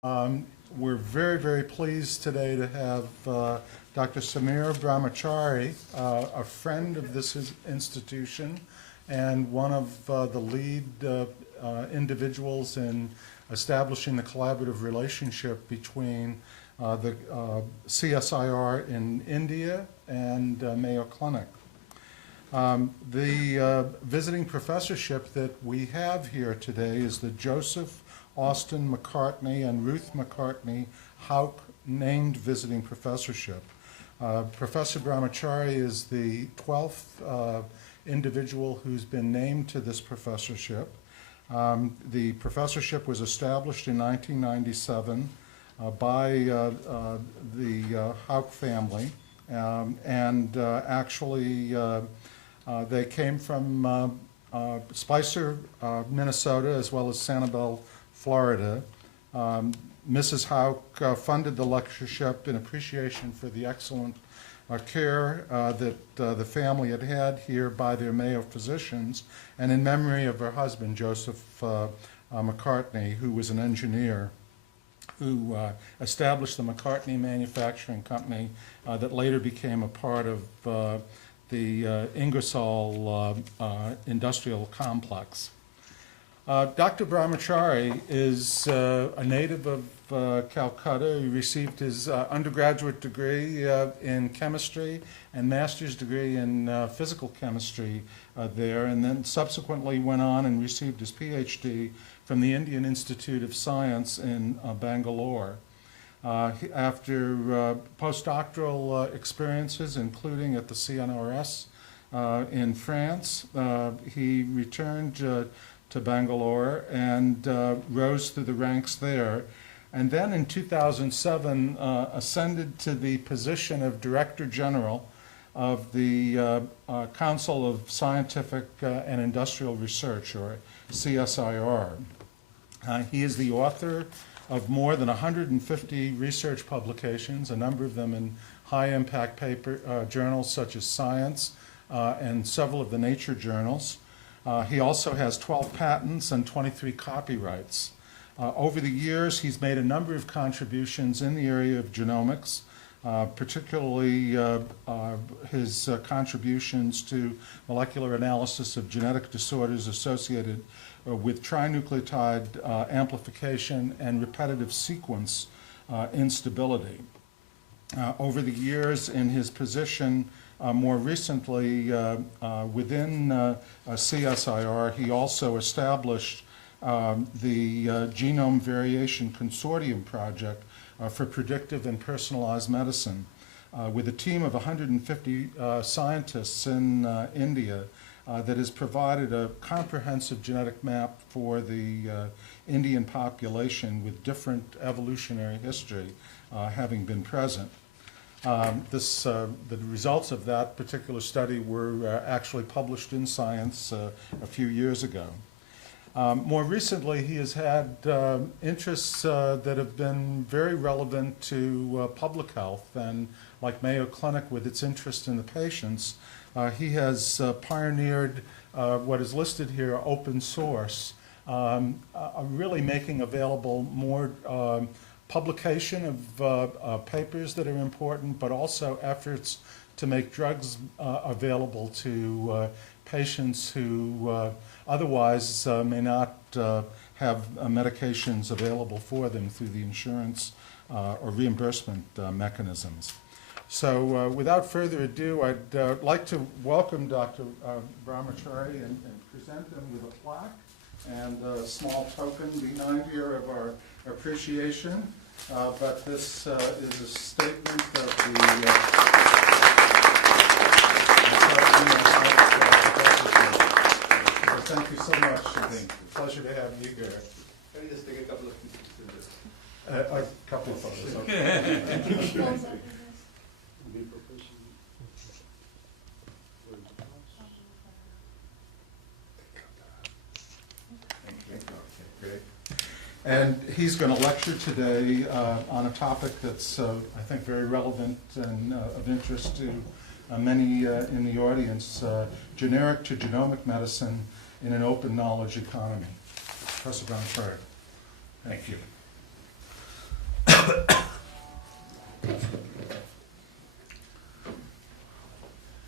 We're very, very pleased today to have Dr. Samir Brahmachari, a friend of this institution and one of the lead individuals in establishing the collaborative relationship between the CSIR in India and Mayo Clinic. The visiting professorship that we have here today is the Joseph Austin McCartney and Ruth McCartney Hauck named visiting professorship. Professor Brahmachari is the 12th individual who's been named to this professorship. The professorship was established in 1997 by the Hauck family, and actually they came from Spicer, Minnesota, as well as Sanibel, Florida. Mrs. Hauck funded the lectureship in appreciation for the excellent care that the family had had here by their Mayo physicians, and in memory of her husband, Joseph McCartney, who was an engineer who established the McCartney Manufacturing Company that later became a part of the Ingersoll industrial complex. Dr. Brahmachari is a native of Calcutta. He received his undergraduate degree in chemistry and master's degree in physical chemistry there, and then subsequently went on and received his Ph.D. from the Indian Institute of Science in Bangalore. After postdoctoral experiences, including at the CNRS in France, he returned to Bangalore and rose through the ranks there. And then in 2007 ascended to the position of Director General of the Council of Scientific and Industrial Research, or CSIR. He is the author of more than 150 research publications, a number of them in high-impact paper journals such as Science and several of the Nature journals. He also has 12 patents and 23 copyrights. Over the years, he's made a number of contributions in the area of genomics, particularly his contributions to molecular analysis of genetic disorders associated with trinucleotide amplification and repetitive sequence instability. Over the years, in his position more recently within CSIR, he also established the Genome Variation Consortium Project for predictive and personalized medicine with a team of 150 scientists in India that has provided a comprehensive genetic map for the Indian population with different evolutionary history having been present. The results of that particular study were actually published in Science a few years ago. More recently, he has had interests that have been very relevant to public health, and like Mayo Clinic with its interest in the patients, he has pioneered what is listed here, open source, really making available more publication of papers that are important, but also efforts to make drugs available to patients who otherwise may not have medications available for them through the insurance or reimbursement mechanisms. So without further ado, I'd like to welcome Dr. Brahmachari and present him with a plaque and a small token behind here of our appreciation. But this is a statement of the thank you so much. It's a pleasure to have you here. Can you just take a couple of pieces in this? A couple of photos. Okay. And he's going to lecture today on a topic that's, I think, very relevant and of interest to many in the audience, generic to genomic medicine in an open knowledge economy. Professor Brahmachari, thank you.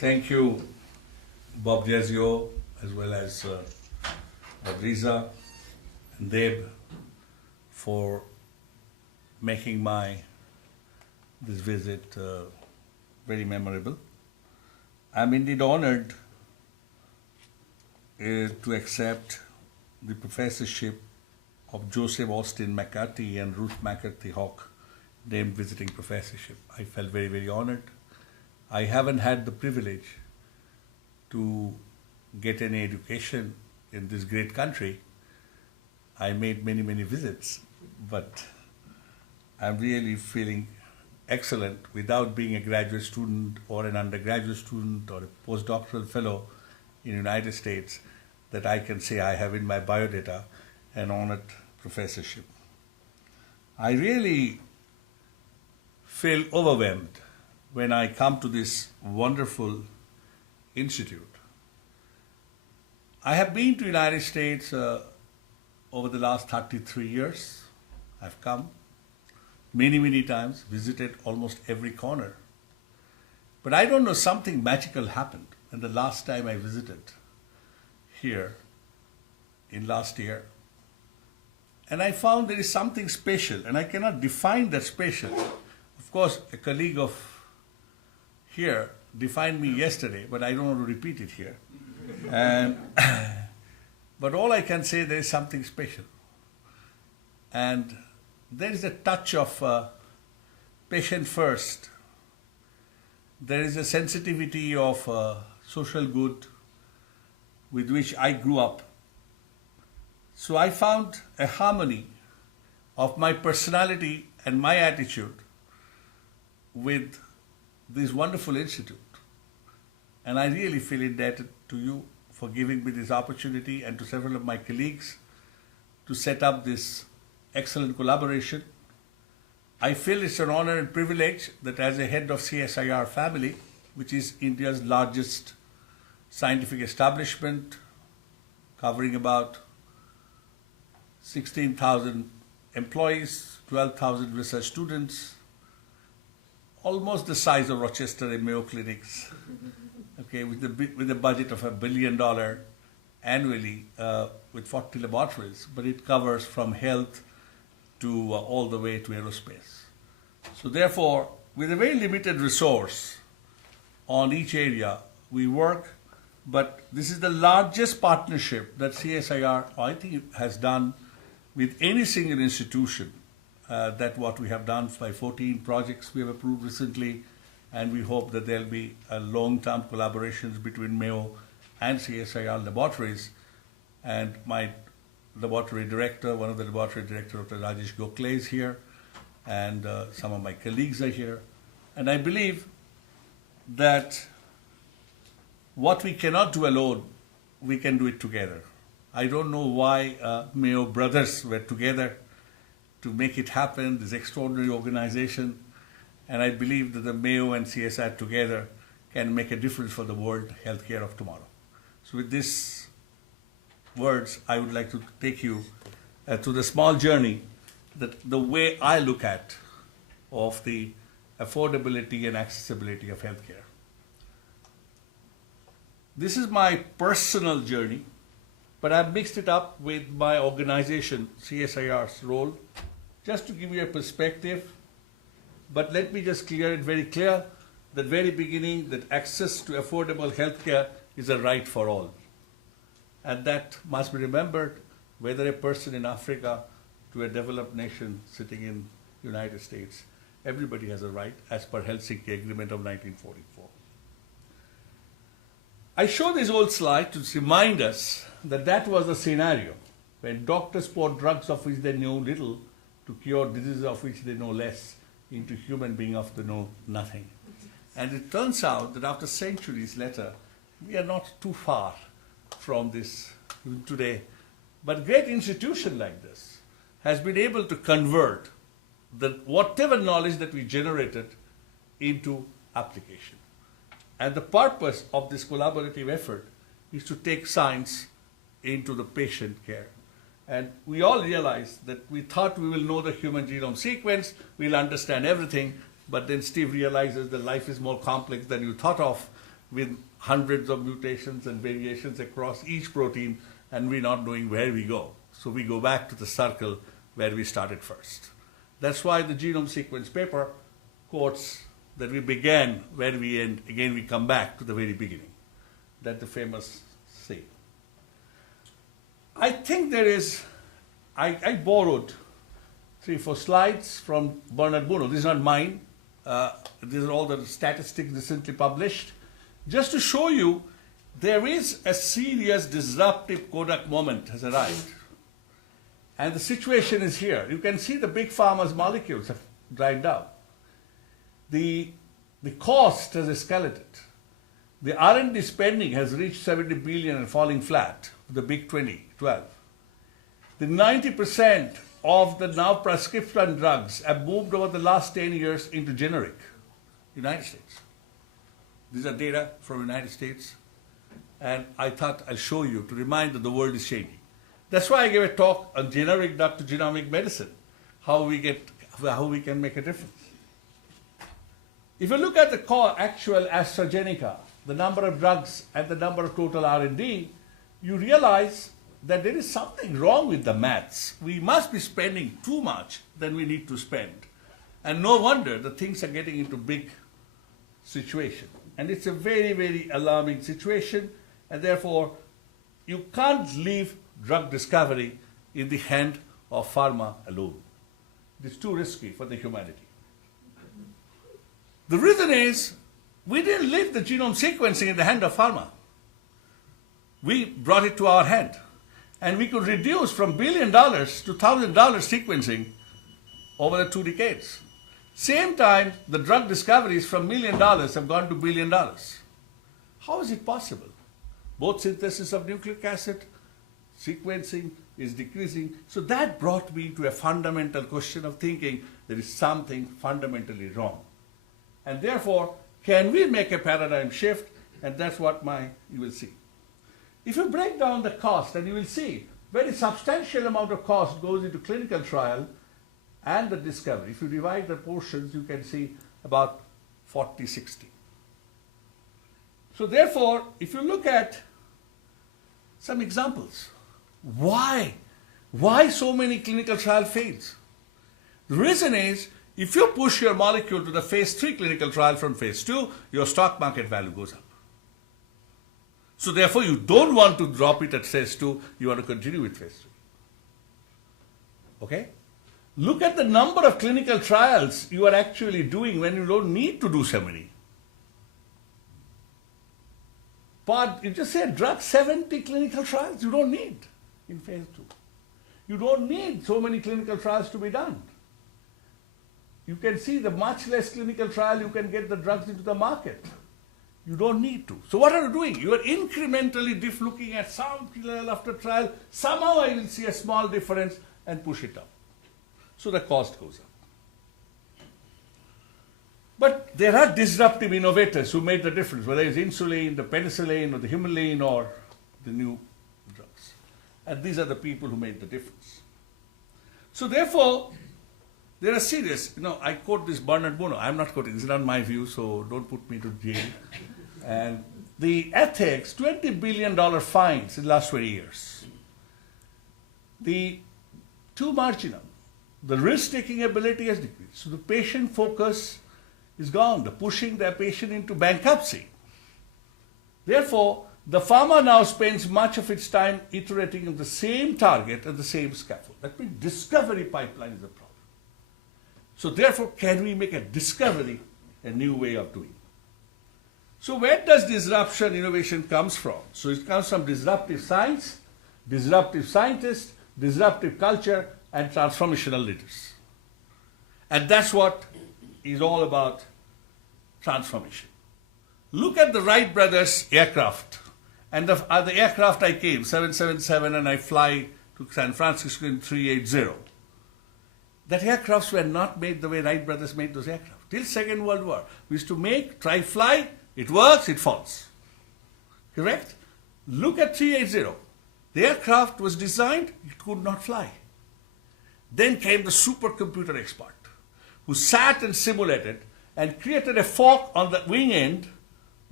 thank you, Bob Diasio, as well as Riza and Deb, for making this visit very memorable. I'm indeed honored to accept the professorship of Joseph Austin McCartney and Ruth McCarthy Hauck, named visiting professorship. I felt very, very honored. I haven't had the privilege to get any education in this great country. I made many, many visits, but I'm really feeling excellent without being a graduate student or an undergraduate student or a postdoctoral fellow in the United States, that I can say I have in my biodata an honored professorship. I really feel overwhelmed when I come to this wonderful institute. I have been to the United States over the last 33 years. I've come many, many times, visited almost every corner. But I don't know, something magical happened. And the last time I visited here in last year, and I found there is something special, and I cannot define that special. Of course, a colleague of here defined me yesterday, but I don't want to repeat it here. And but all I can say, there is something special. And there is a touch of patient first. There is a sensitivity of social good with which I grew up. So I found a harmony of my personality and my attitude with this wonderful institute. And I really feel indebted to you for giving me this opportunity, and to several of my colleagues, to set up this excellent collaboration. I feel it's an honor and privilege that as a head of CSIR family, which is India's largest scientific establishment, covering about 16,000 employees, 12,000 research students, almost the size of Rochester and Mayo Clinics, okay, with a budget of $1 billion annually, with 40 laboratories, but it covers from health to all the way to aerospace. So therefore, with a very limited resource on each area, we work, but this is the largest partnership that CSIR, I think, has done with any single institution. That what we have done by 14 projects we have approved recently, and we hope that there'll be a long-term collaborations between Mayo and CSIR laboratories. And my laboratory director, one of the laboratory directors, Dr. Rajesh Gokhale, is here, and some of my colleagues are here. And I believe that what we cannot do alone, we can do it together. I don't know why Mayo brothers were together to make it happen, this extraordinary organization. And I believe that the Mayo and CSIR together can make a difference for the world healthcare of tomorrow. So with these words, I would like to take you to the small journey, that the way I look at of the affordability and accessibility of healthcare. This is my personal journey, but I've mixed it up with my organization, CSIR's role, just to give you a perspective. But let me just clear it very clear, the very beginning, that access to affordable healthcare is a right for all. And that must be remembered, whether a person in Africa to a developed nation sitting in the United States, everybody has a right as per Helsinki Agreement of 1944. I show this old slide to remind us that that was the scenario when doctors poured drugs of which they knew little to cure diseases of which they know less into human being of the know nothing. And it turns out that after centuries later, we are not too far from this today. But a great institution like this has been able to convert whatever knowledge that we generated into application. And the purpose of this collaborative effort is to take science into the patient care. And we all realize that we thought we will know the human genome sequence, we'll understand everything, but then Steve realizes that life is more complex than you thought of. with hundreds of mutations and variations across each protein, and we're not knowing where we go. So we go back to the circle where we started first. That's why the genome sequence paper quotes that we began where we end. Again, we come back to the very beginning. That's the famous saying. I think there is, I borrowed 3-4 slides from Bernard Bruno. This is not mine. These are all the statistics recently published. Just to show you, there is a serious disruptive Kodak moment has arrived. And the situation is here. You can see the big pharma's molecules have dried down. The cost has escalated. The R&D spending has reached 70 billion and falling flat, the big 12. The 90% of the now prescription drugs have moved over the last 10 years into generic, United States. These are data from United States. And I thought I'll show you to remind that the world is changing. That's why I gave a talk on generic drug to genomic medicine, how we can make a difference. If you look at the actual AstraZeneca, the number of drugs and the number of total R&D, you realize that there is something wrong with the maths. We must be spending too much than we need to spend. And no wonder the things are getting into big situation. And it's a very, very alarming situation. And therefore, you can't leave drug discovery in the hand of pharma alone. It's too risky for the humanity. The reason is, we didn't leave the genome sequencing in the hand of pharma. We brought it to our hand. And we could reduce from $1 billion to $1,000 sequencing over the 2 decades. Same time, the drug discoveries from $1 million have gone to $1 billion. How is it possible? Both synthesis of nucleic acid, sequencing is decreasing. So that brought me to a fundamental question of thinking there is something fundamentally wrong. And therefore, can we make a paradigm shift? And that's what you will see. If you break down the cost, and you will see very substantial amount of cost goes into clinical trial and the discovery. If you divide the portions, you can see about 40-60. So therefore, if you look at some examples, why so many clinical trial fails? The reason is, if you push your molecule to the phase 3 clinical trial from phase 2, your stock market value goes up. So therefore, you don't want to drop it at phase 2, you want to continue with phase 3. Okay? Look at the number of clinical trials you are actually doing when you don't need to do so many. But you just said drug 70 clinical trials you don't need in phase 2. You don't need so many clinical trials to be done. You can see the much less clinical trial you can get the drugs into the market. You don't need to. So what are you doing? You are incrementally looking at some trial after trial. Somehow I will see a small difference and push it up. So the cost goes up. But there are disruptive innovators who made the difference, whether it's insulin, the penicillin, or the humulin, or the new drugs. And these are the people who made the difference. So therefore, there are serious, I quote this Bernard Bruno. I'm not quoting, this is not my view, so don't put me to jail. And the ethics, $20 billion fines in the last 20 years. The too marginal. The risk-taking ability has decreased. So the patient focus is gone. The pushing the patient into bankruptcy. Therefore, the pharma now spends much of its time iterating on the same target and the same scaffold. That means discovery pipeline is a problem. So therefore, can we make a discovery a new way of doing? So where does disruption innovation comes from? So it comes from disruptive science, disruptive scientists, disruptive culture, and transformational leaders. And that's what is all about transformation. Look at the Wright brothers aircraft. And the aircraft I came, 777, and I fly to San Francisco in 380. That aircrafts were not made the way Wright brothers made those aircraft. Till Second World War, we used to try fly, it works, it falls. Correct? Look at 380. The aircraft was designed, it could not fly. Then came the supercomputer expert who sat and simulated and created a fork on the wing end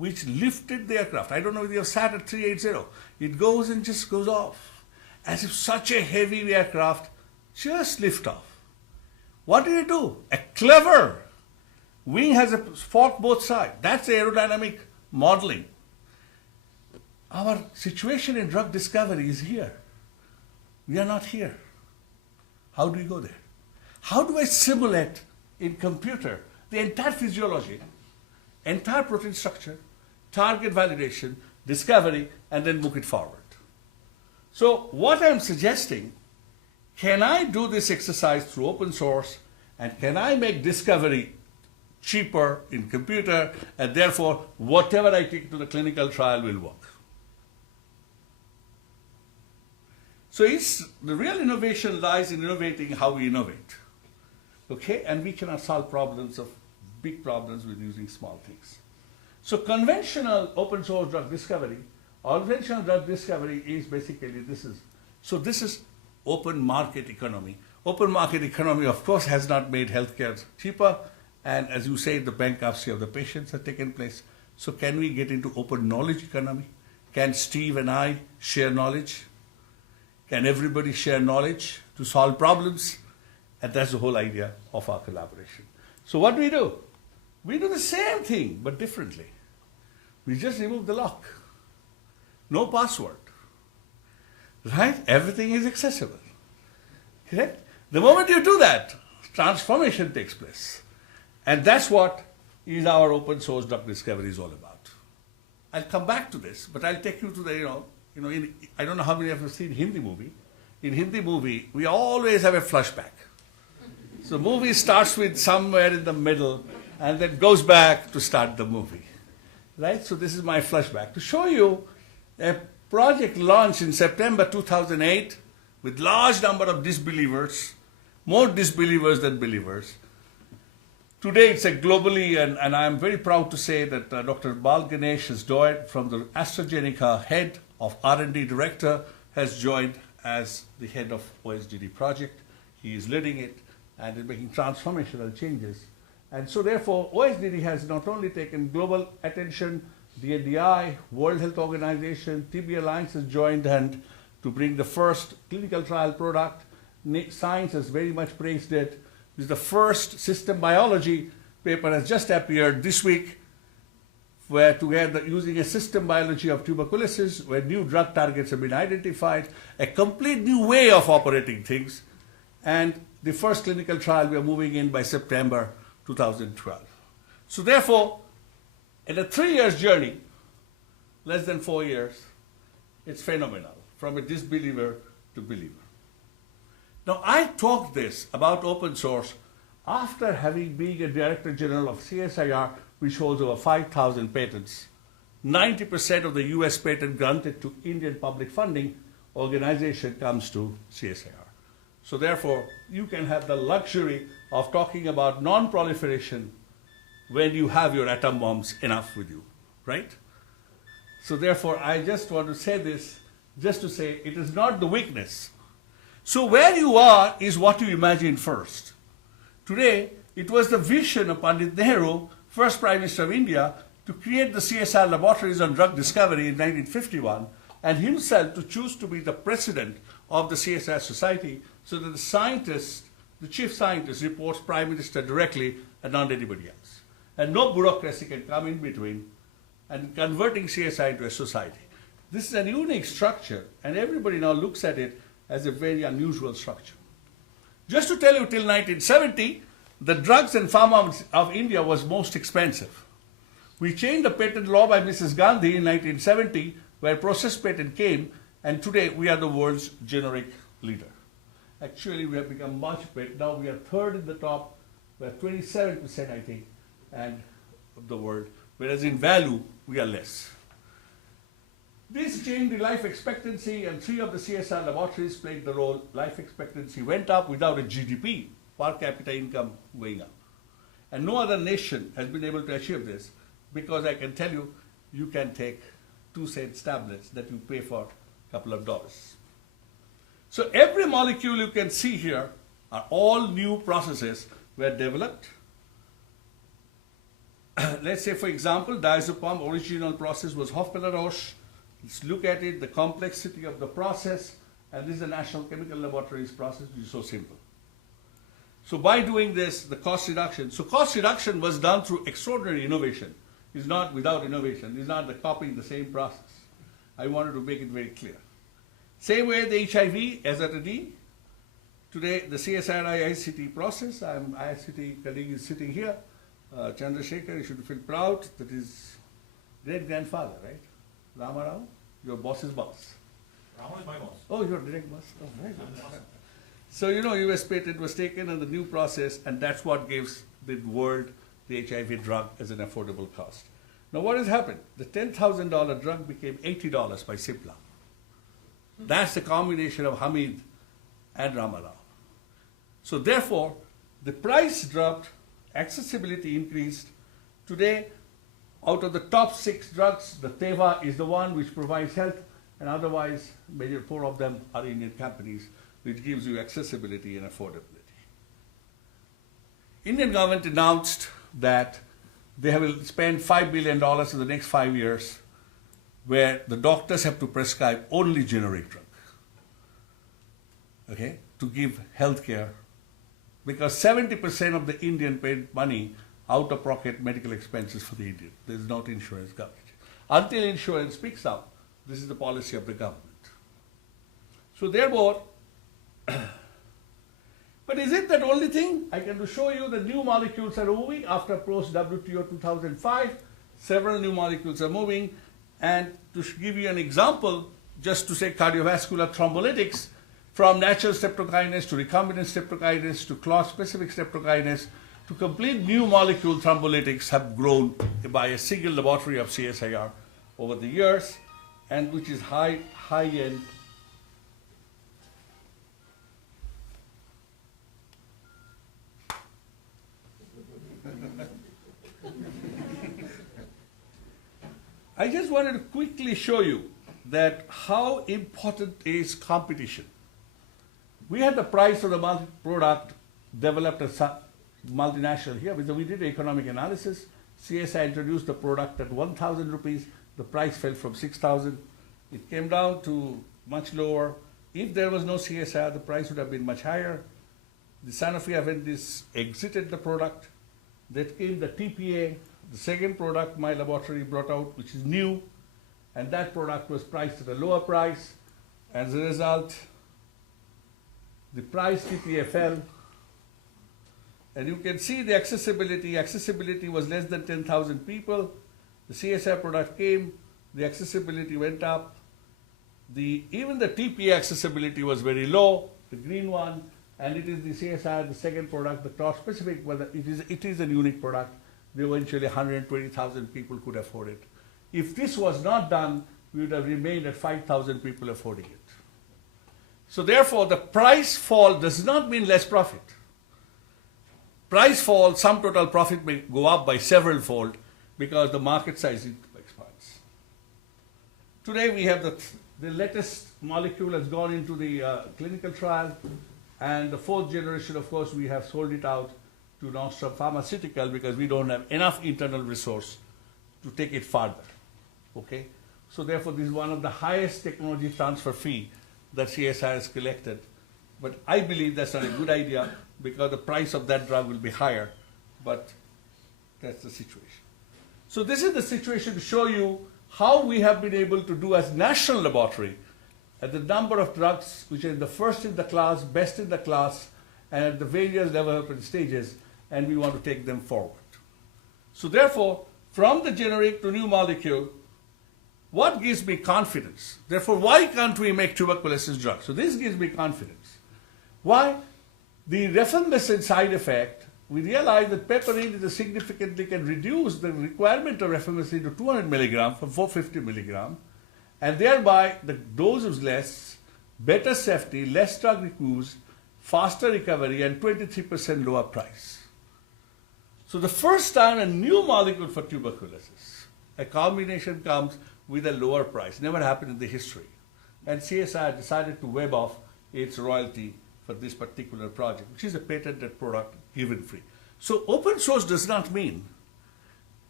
which lifted the aircraft. I don't know if you have sat at 380. It goes and just goes off, as if such a heavy aircraft just lift off. What did it do? A clever wing has a fork both sides. That's aerodynamic modeling. Our situation in drug discovery is here. We are not here. How do we go there? How do I simulate in computer the entire physiology, entire protein structure, target validation, discovery, and then move it forward? So what I'm suggesting, can I do this exercise through open source, and can I make discovery cheaper in computer, and therefore whatever I take to the clinical trial will work? So the real innovation lies in innovating how we innovate. Okay, and we cannot solve big problems with using small things. So conventional open source drug discovery, conventional drug discovery is basically this is open market economy. Open market economy, of course, has not made healthcare cheaper, and as you say, the bankruptcy of the patients has taken place. So can we get into open knowledge economy? Can Steve and I share knowledge? Can everybody share knowledge to solve problems? And that's the whole idea of our collaboration. So what do? We do the same thing, but differently. We just remove the lock. No password. Right? Everything is accessible. Correct? The moment you do that, transformation takes place. And that's what is our open source drug discovery is all about. I'll come back to this, but I'll take you to the, I don't know how many of you have seen Hindi movie. In Hindi movie, we always have a flashback. So movie starts with somewhere in the middle and then goes back to start the movie. Right? So this is my flashback to show you a project launched in September 2008 with large number of disbelievers, more disbelievers than believers. Today it's a globally, and I'm very proud to say that Dr. Bal Ganesh has joined from the AstraZeneca head of R&D director, has joined as the head of OSDD project. He is leading it and is making transformational changes. And so therefore, OSDD has not only taken global attention, the NDI, World Health Organization, TB Alliance has joined hand to bring the first clinical trial product. Science has very much praised it. This is the first system biology paper has just appeared this week, where together using a system biology of tuberculosis, where new drug targets have been identified, a complete new way of operating things, and the first clinical trial we are moving in by September 2012. So therefore, in a 3 years journey, less than 4 years, it's phenomenal, from a disbeliever to believer. Now I talk this about open source after having been a Director General of CSIR, which holds over 5,000 patents. 90% of the US patent granted to Indian public funding organization comes to CSIR. So therefore, you can have the luxury of talking about non-proliferation when you have your atom bombs enough with you, right? So therefore, I just want to say this, just to say it is not the weakness. So where you are is what you imagine first. Today, it was the vision of Pandit Nehru, first Prime Minister of India, to create the CSIR laboratories on drug discovery in 1951, and himself to choose to be the president of the CSIR society, so that the scientist, the chief scientist, reports Prime Minister directly and not anybody else. And no bureaucracy can come in between, and converting CSIR into a society. This is a unique structure, and everybody now looks at it as a very unusual structure. Just to tell you, till 1970, the drugs and pharma of India was most expensive. We changed the patent law by Mrs. Gandhi in 1970, where process patent came, and today we are the world's generic leader. Actually, we have become much better. Now we are third in the top, we are 27%, I think, and of the world, whereas in value, we are less. This changed the life expectancy, and 3 of the CSIR laboratories played the role. Life expectancy went up without a GDP, per capita income going up. And no other nation has been able to achieve this, because I can tell you, you can take 2 cents tablets that you pay for a couple of dollars. So every molecule you can see here are all new processes were developed, let's say, for example, diazepam original process was Hoffmann-La Roche. Let's look at it, the complexity of the process, and this is the National Chemical Laboratories process, which is so simple. So by doing this, the cost reduction. So cost reduction was done through extraordinary innovation. It's not without innovation. It's not the copying the same process. I wanted to make it very clear. Same way the HIV, SRD. Today, the CSIR ICT process, ICT colleague is sitting here. Chandrasekhar, you should feel proud that his great-grandfather, right? Ramarao, your boss's boss. Rama is my boss. Oh, your direct boss. Oh, very good. So, US patent was taken on the new process, and that's what gives the world the HIV drug as an affordable cost. Now, what has happened? The $10,000 drug became $80 by Cipla. That's the combination of Hamid and Ramarao. So, therefore, the price dropped, accessibility increased. Today, out of the top 6 drugs, the Teva is the one which provides health, and otherwise, maybe 4 of them are Indian companies, which gives you accessibility and affordability. Indian government announced that they will spend $5 billion in the next 5 years, where the doctors have to prescribe only generic drug, okay, to give health care, because 70% of the Indian paid money out-of-pocket medical expenses for the Indian. There is not insurance coverage. Until insurance picks up, this is the policy of the government. So therefore, but is it that only thing? I can show you the new molecules are moving after post-WTO 2005. Several new molecules are moving. And to give you an example, just to say cardiovascular thrombolytics, from natural streptokinase to recombinant streptokinase to clot-specific streptokinase to complete new molecule thrombolytics have grown by a single laboratory of CSIR over the years, and which is high-end. I just wanted to quickly show you that how important is competition. We had the price of the product developed as multinational here, because we did economic analysis. CSI introduced the product at 1,000 rupees. The price fell from 6,000. It came down to much lower. If there was no CSI, the price would have been much higher. The Sanofi Aventis exited the product. That came the TPA, the second product my laboratory brought out, which is new, and that product was priced at a lower price. As a result, the price TPA fell, and you can see the accessibility. Accessibility was less than 10,000 people. The CSI product came, the accessibility went up. Even the TPA accessibility was very low, the green one, and it is the CSI, the second product, the clot-specific, well, it is a unique product. Eventually 120,000 people could afford it. If this was not done, we would have remained at 5,000 people affording it. So therefore, the price fall does not mean less profit. Price fall, sum total profit may go up by several fold because the market size expands. Today we have the latest molecule has gone into the clinical trial, and the 4th generation, of course, we have sold it out to Nostrum Pharmaceutical because we don't have enough internal resource to take it further. Okay? So therefore, this is one of the highest technology transfer fee that CSI has collected. But I believe that's not a good idea because the price of that drug will be higher. But that's the situation. So this is the situation to show you how we have been able to do as national laboratory at the number of drugs which are the first in the class, best in the class, and at the various development stages, and we want to take them forward. So therefore, from the generic to new molecule, what gives me confidence? Therefore, why can't we make tuberculosis drugs? So this gives me confidence. Why? The rifampicin side effect, we realize that piperine significantly can reduce the requirement of rifampicin to 200 milligram from 450 milligram, and thereby the dose is less, better safety, less drug use, faster recovery, and 23% lower price. So the first time a new molecule for tuberculosis, a combination comes with a lower price. Never happened in the history. And CSI decided to waive off its royalty for this particular project, which is a patented product given free. So open source does not mean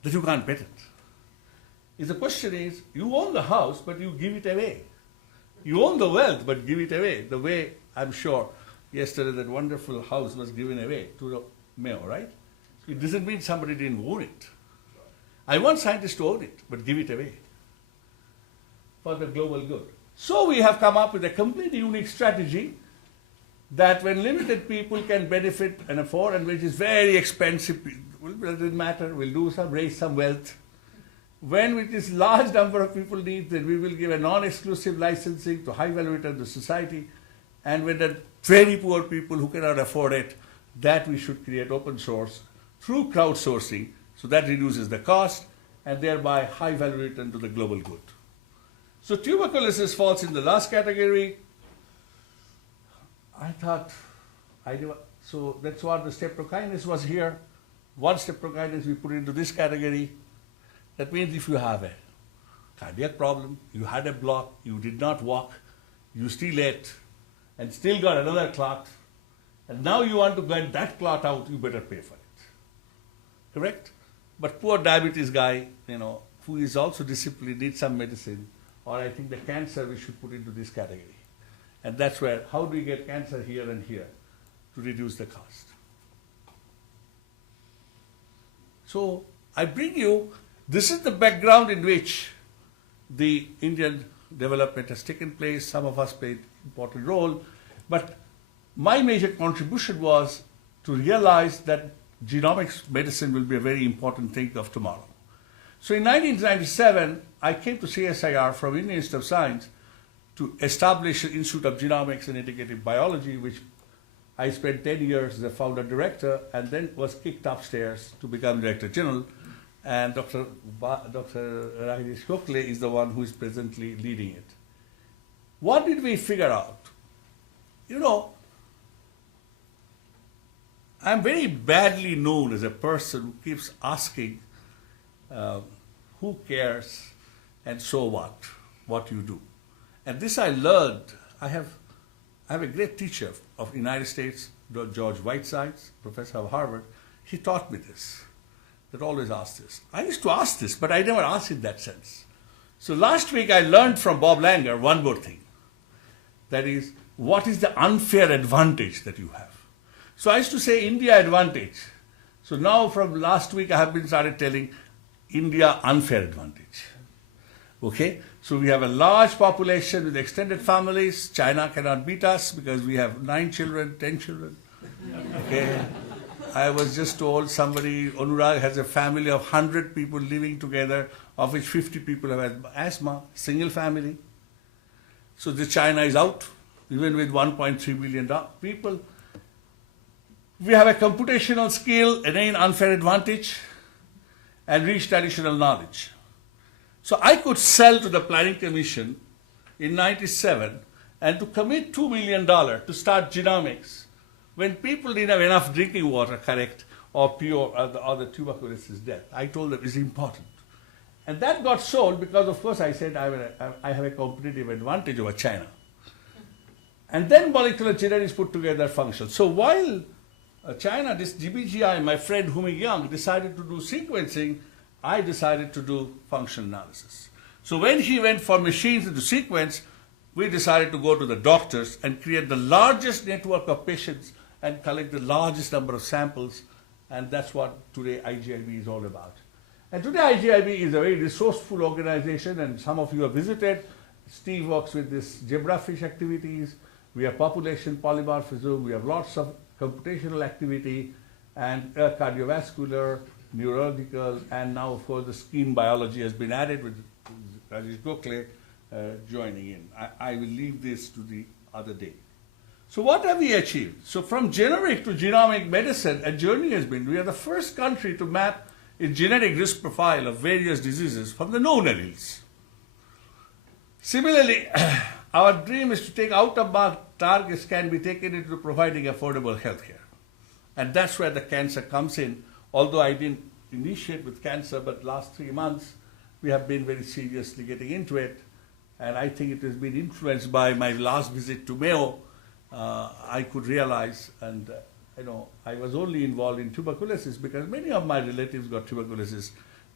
that you can't patent. The question is, you own the house, but you give it away. You own the wealth, but give it away. The way, I'm sure, yesterday that wonderful house was given away to the Mayo, right? It doesn't mean somebody didn't own it. I want scientists to own it, but give it away for the global good. So we have come up with a completely unique strategy that when limited people can benefit and afford, and which is very expensive, well, it doesn't matter, we'll do some, raise some wealth. When with this large number of people need, then we will give a non-exclusive licensing to high value return to society. And when the very poor people who cannot afford it, that we should create open source through crowdsourcing, so that reduces the cost and thereby high value return to the global good. So tuberculosis falls in the last category. I thought, so that's what the streptokinase was here. One streptokinase we put into this category. That means if you have a cardiac problem, you had a block, you did not walk, you still ate, and still got another clot, and now you want to get that clot out, you better pay for it. Correct? But poor diabetes guy, who is also disciplined, needs some medicine, or I think the cancer we should put into this category. And that's where, how do we get cancer here and here to reduce the cost? So I bring you, this is the background in which the Indian development has taken place. Some of us played an important role, but my major contribution was to realize that genomics medicine will be a very important thing of tomorrow. So in 1997, I came to CSIR from Indian Institute of Science to establish an Institute of Genomics and Integrative Biology, which I spent 10 years as a founder director, and then was kicked upstairs to become director general. And Dr. Rajesh Gokhale is the one who is presently leading it. What did we figure out? I'm very badly known as a person who keeps asking, who cares and so what you do. And this I learned. I have a great teacher of the United States, George Whitesides, professor of Harvard. He taught me this, that always ask this. I used to ask this, but I never asked in that sense. So last week I learned from Bob Langer one more thing. That is, what is the unfair advantage that you have? So I used to say India advantage. So now from last week I have been started telling India unfair advantage. Okay? So we have a large population with extended families. China cannot beat us because we have 9 children, 10 children. Okay? I was just told somebody, Anurag has a family of 100 people living together, of which 50 people have asthma, single family. So the China is out, even with 1.3 billion people. We have a computational skill, an unfair advantage, and rich traditional knowledge. So I could sell to the Planning Commission in 97 and to commit $2 million to start genomics when people didn't have enough drinking water, correct, or pure, or the tuberculosis death. I told them it's important. And that got sold because, of course, I said I have a competitive advantage over China. And then molecular genetics put together functions. So while China, this GBGI, my friend Humi Young, decided to do sequencing, I decided to do function analysis. So when he went for machines to sequence, we decided to go to the doctors and create the largest network of patients and collect the largest number of samples. And that's what today IGIB is all about. And today IGIB is a very resourceful organization, and some of you have visited. Steve works with this zebrafish activities. We have population polymorphism. We have lots of computational activity and cardiovascular, neurological, and now, of course, the skin biology has been added with Rajesh Gokhale joining in. I will leave this to the other day. So what have we achieved? So from generic to genomic medicine, a journey has been. We are the first country to map a genetic risk profile of various diseases from the known alleles. Similarly, our dream is to take out-of-mark targets can be taken into providing affordable healthcare. And that's where the cancer comes in. Although I didn't initiate with cancer, but last 3 months, we have been very seriously getting into it. And I think it has been influenced by my last visit to Mayo. I could realize, and I was only involved in tuberculosis because many of my relatives got tuberculosis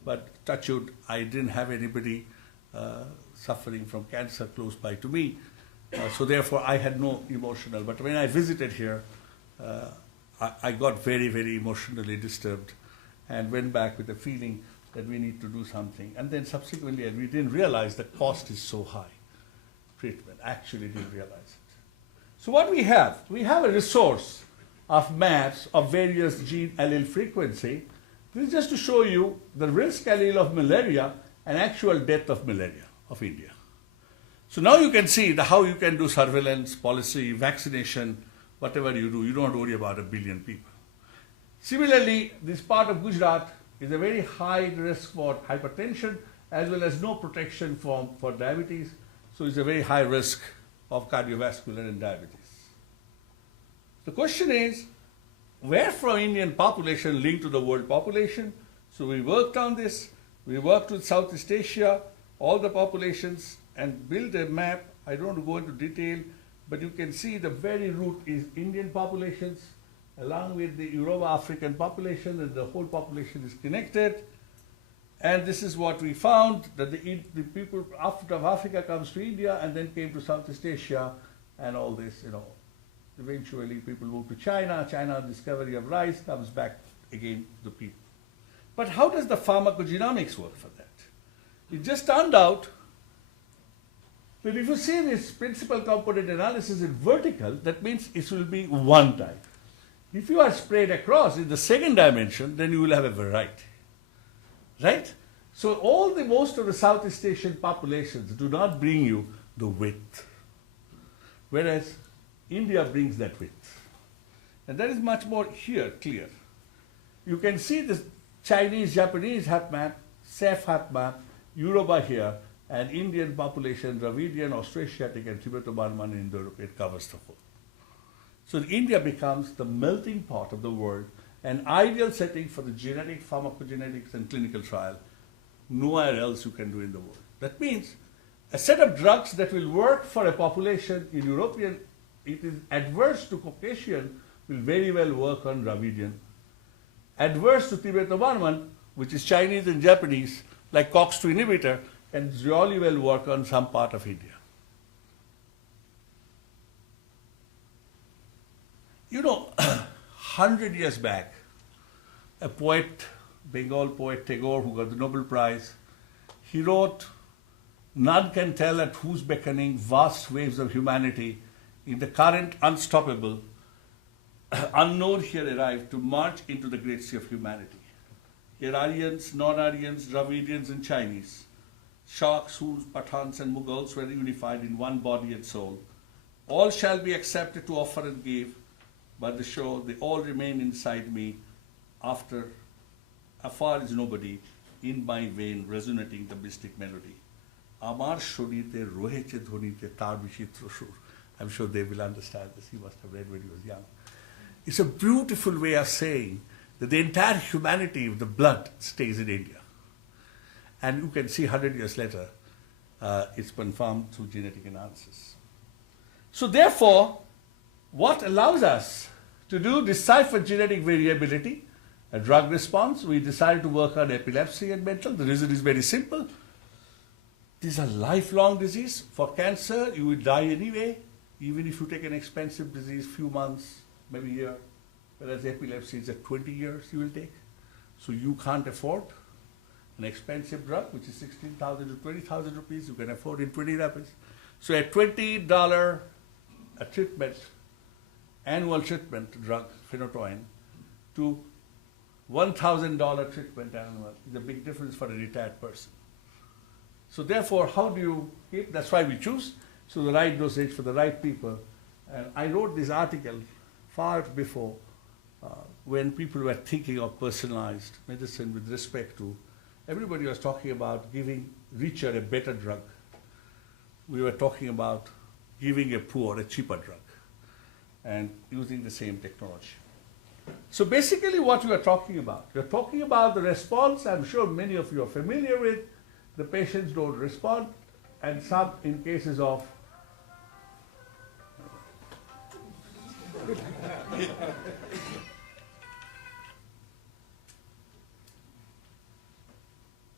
but touch wood, I didn't have anybody suffering from cancer close by to me. So therefore, I had no emotional. But when I visited here, I got very, very emotionally disturbed and went back with the feeling that we need to do something. And then subsequently, we didn't realize the cost is so high. Treatment, actually didn't realize it. So what we have a resource of maps of various gene allele frequency. This is just to show you the risk allele of malaria and actual death of malaria of India. So now you can see how you can do surveillance, policy, vaccination, whatever you do. You don't worry about 1 billion people. Similarly, this part of Gujarat is a very high risk for hypertension as well as no protection for diabetes. So it's a very high risk of cardiovascular and diabetes. The question is, where from Indian population linked to the world population? So we worked on this. We worked with Southeast Asia, all the populations, and built a map. I don't want to go into detail, but you can see the very root is Indian populations, along with the Euro-African population, and the whole population is connected. And this is what we found, that the people out of Africa comes to India and then came to Southeast Asia and all this, Eventually people move to China. China discovery of rice comes back again to the people. But how does the pharmacogenomics work for that? It just turned out that if you see this principal component analysis in vertical, that means it will be one type. If you are spread across in the second dimension, then you will have a variety. Right? So most of the Southeast Asian populations do not bring you the width. Whereas India brings that width. And that is much more here clear. You can see this Chinese, Japanese HAP map, CEF HAP map, Europa here, and Indian population, Dravidian, Austroasiatic, and Tibeto-Burman and Indo-European covers the whole. So India becomes the melting pot of the world, an ideal setting for the genetic, pharmacogenetics, and clinical trial. Nowhere else you can do in the world. That means a set of drugs that will work for a population in European, it is adverse to Caucasian, will very well work on Dravidian. Adverse to Tibeto-Burman, which is Chinese and Japanese, like COX-2 inhibitor, can really well work on some part of India. 100 years back, a poet, Bengal poet Tagore, who got the Nobel Prize, he wrote, "None can tell at whose beckoning vast waves of humanity in the current unstoppable, unknown here arrived to march into the great sea of humanity. Here Aryans, non-Aryans, Dravidians and Chinese, Shaks, Huns, Pathans and Mughals were unified in one body and soul. All shall be accepted to offer and give, but the show they all remain inside me. Afar is nobody, in my vein resonating the mystic melody. Amar shonite roheche dhonite tar vishitra sur." I'm sure they will understand this. He must have read when he was young. It's a beautiful way of saying that the entire humanity of the blood stays in India. And you can see 100 years later, it's confirmed through genetic analysis. So therefore, what allows us to decipher genetic variability, a drug response? We decided to work on epilepsy and mental. The reason is very simple. These are lifelong disease. For cancer, you will die anyway, even if you take an expensive disease, few months, maybe a year. Whereas epilepsy is at 20 years you will take. So you can't afford an expensive drug, which is 16,000 to 20,000 rupees. You can afford in 20 rupees. So a $20 a treatment, annual treatment drug, phenytoin, to $1,000 treatment annual is a big difference for a retired person. So therefore, how do you keep? That's why we choose. So the right dosage for the right people. And I wrote this article far before when people were thinking of personalized medicine with respect to, everybody was talking about giving richer a better drug. We were talking about giving a poor a cheaper drug and using the same technology. So basically what we are talking about, we are talking about the response. I'm sure many of you are familiar with. The patients don't respond, and some in cases of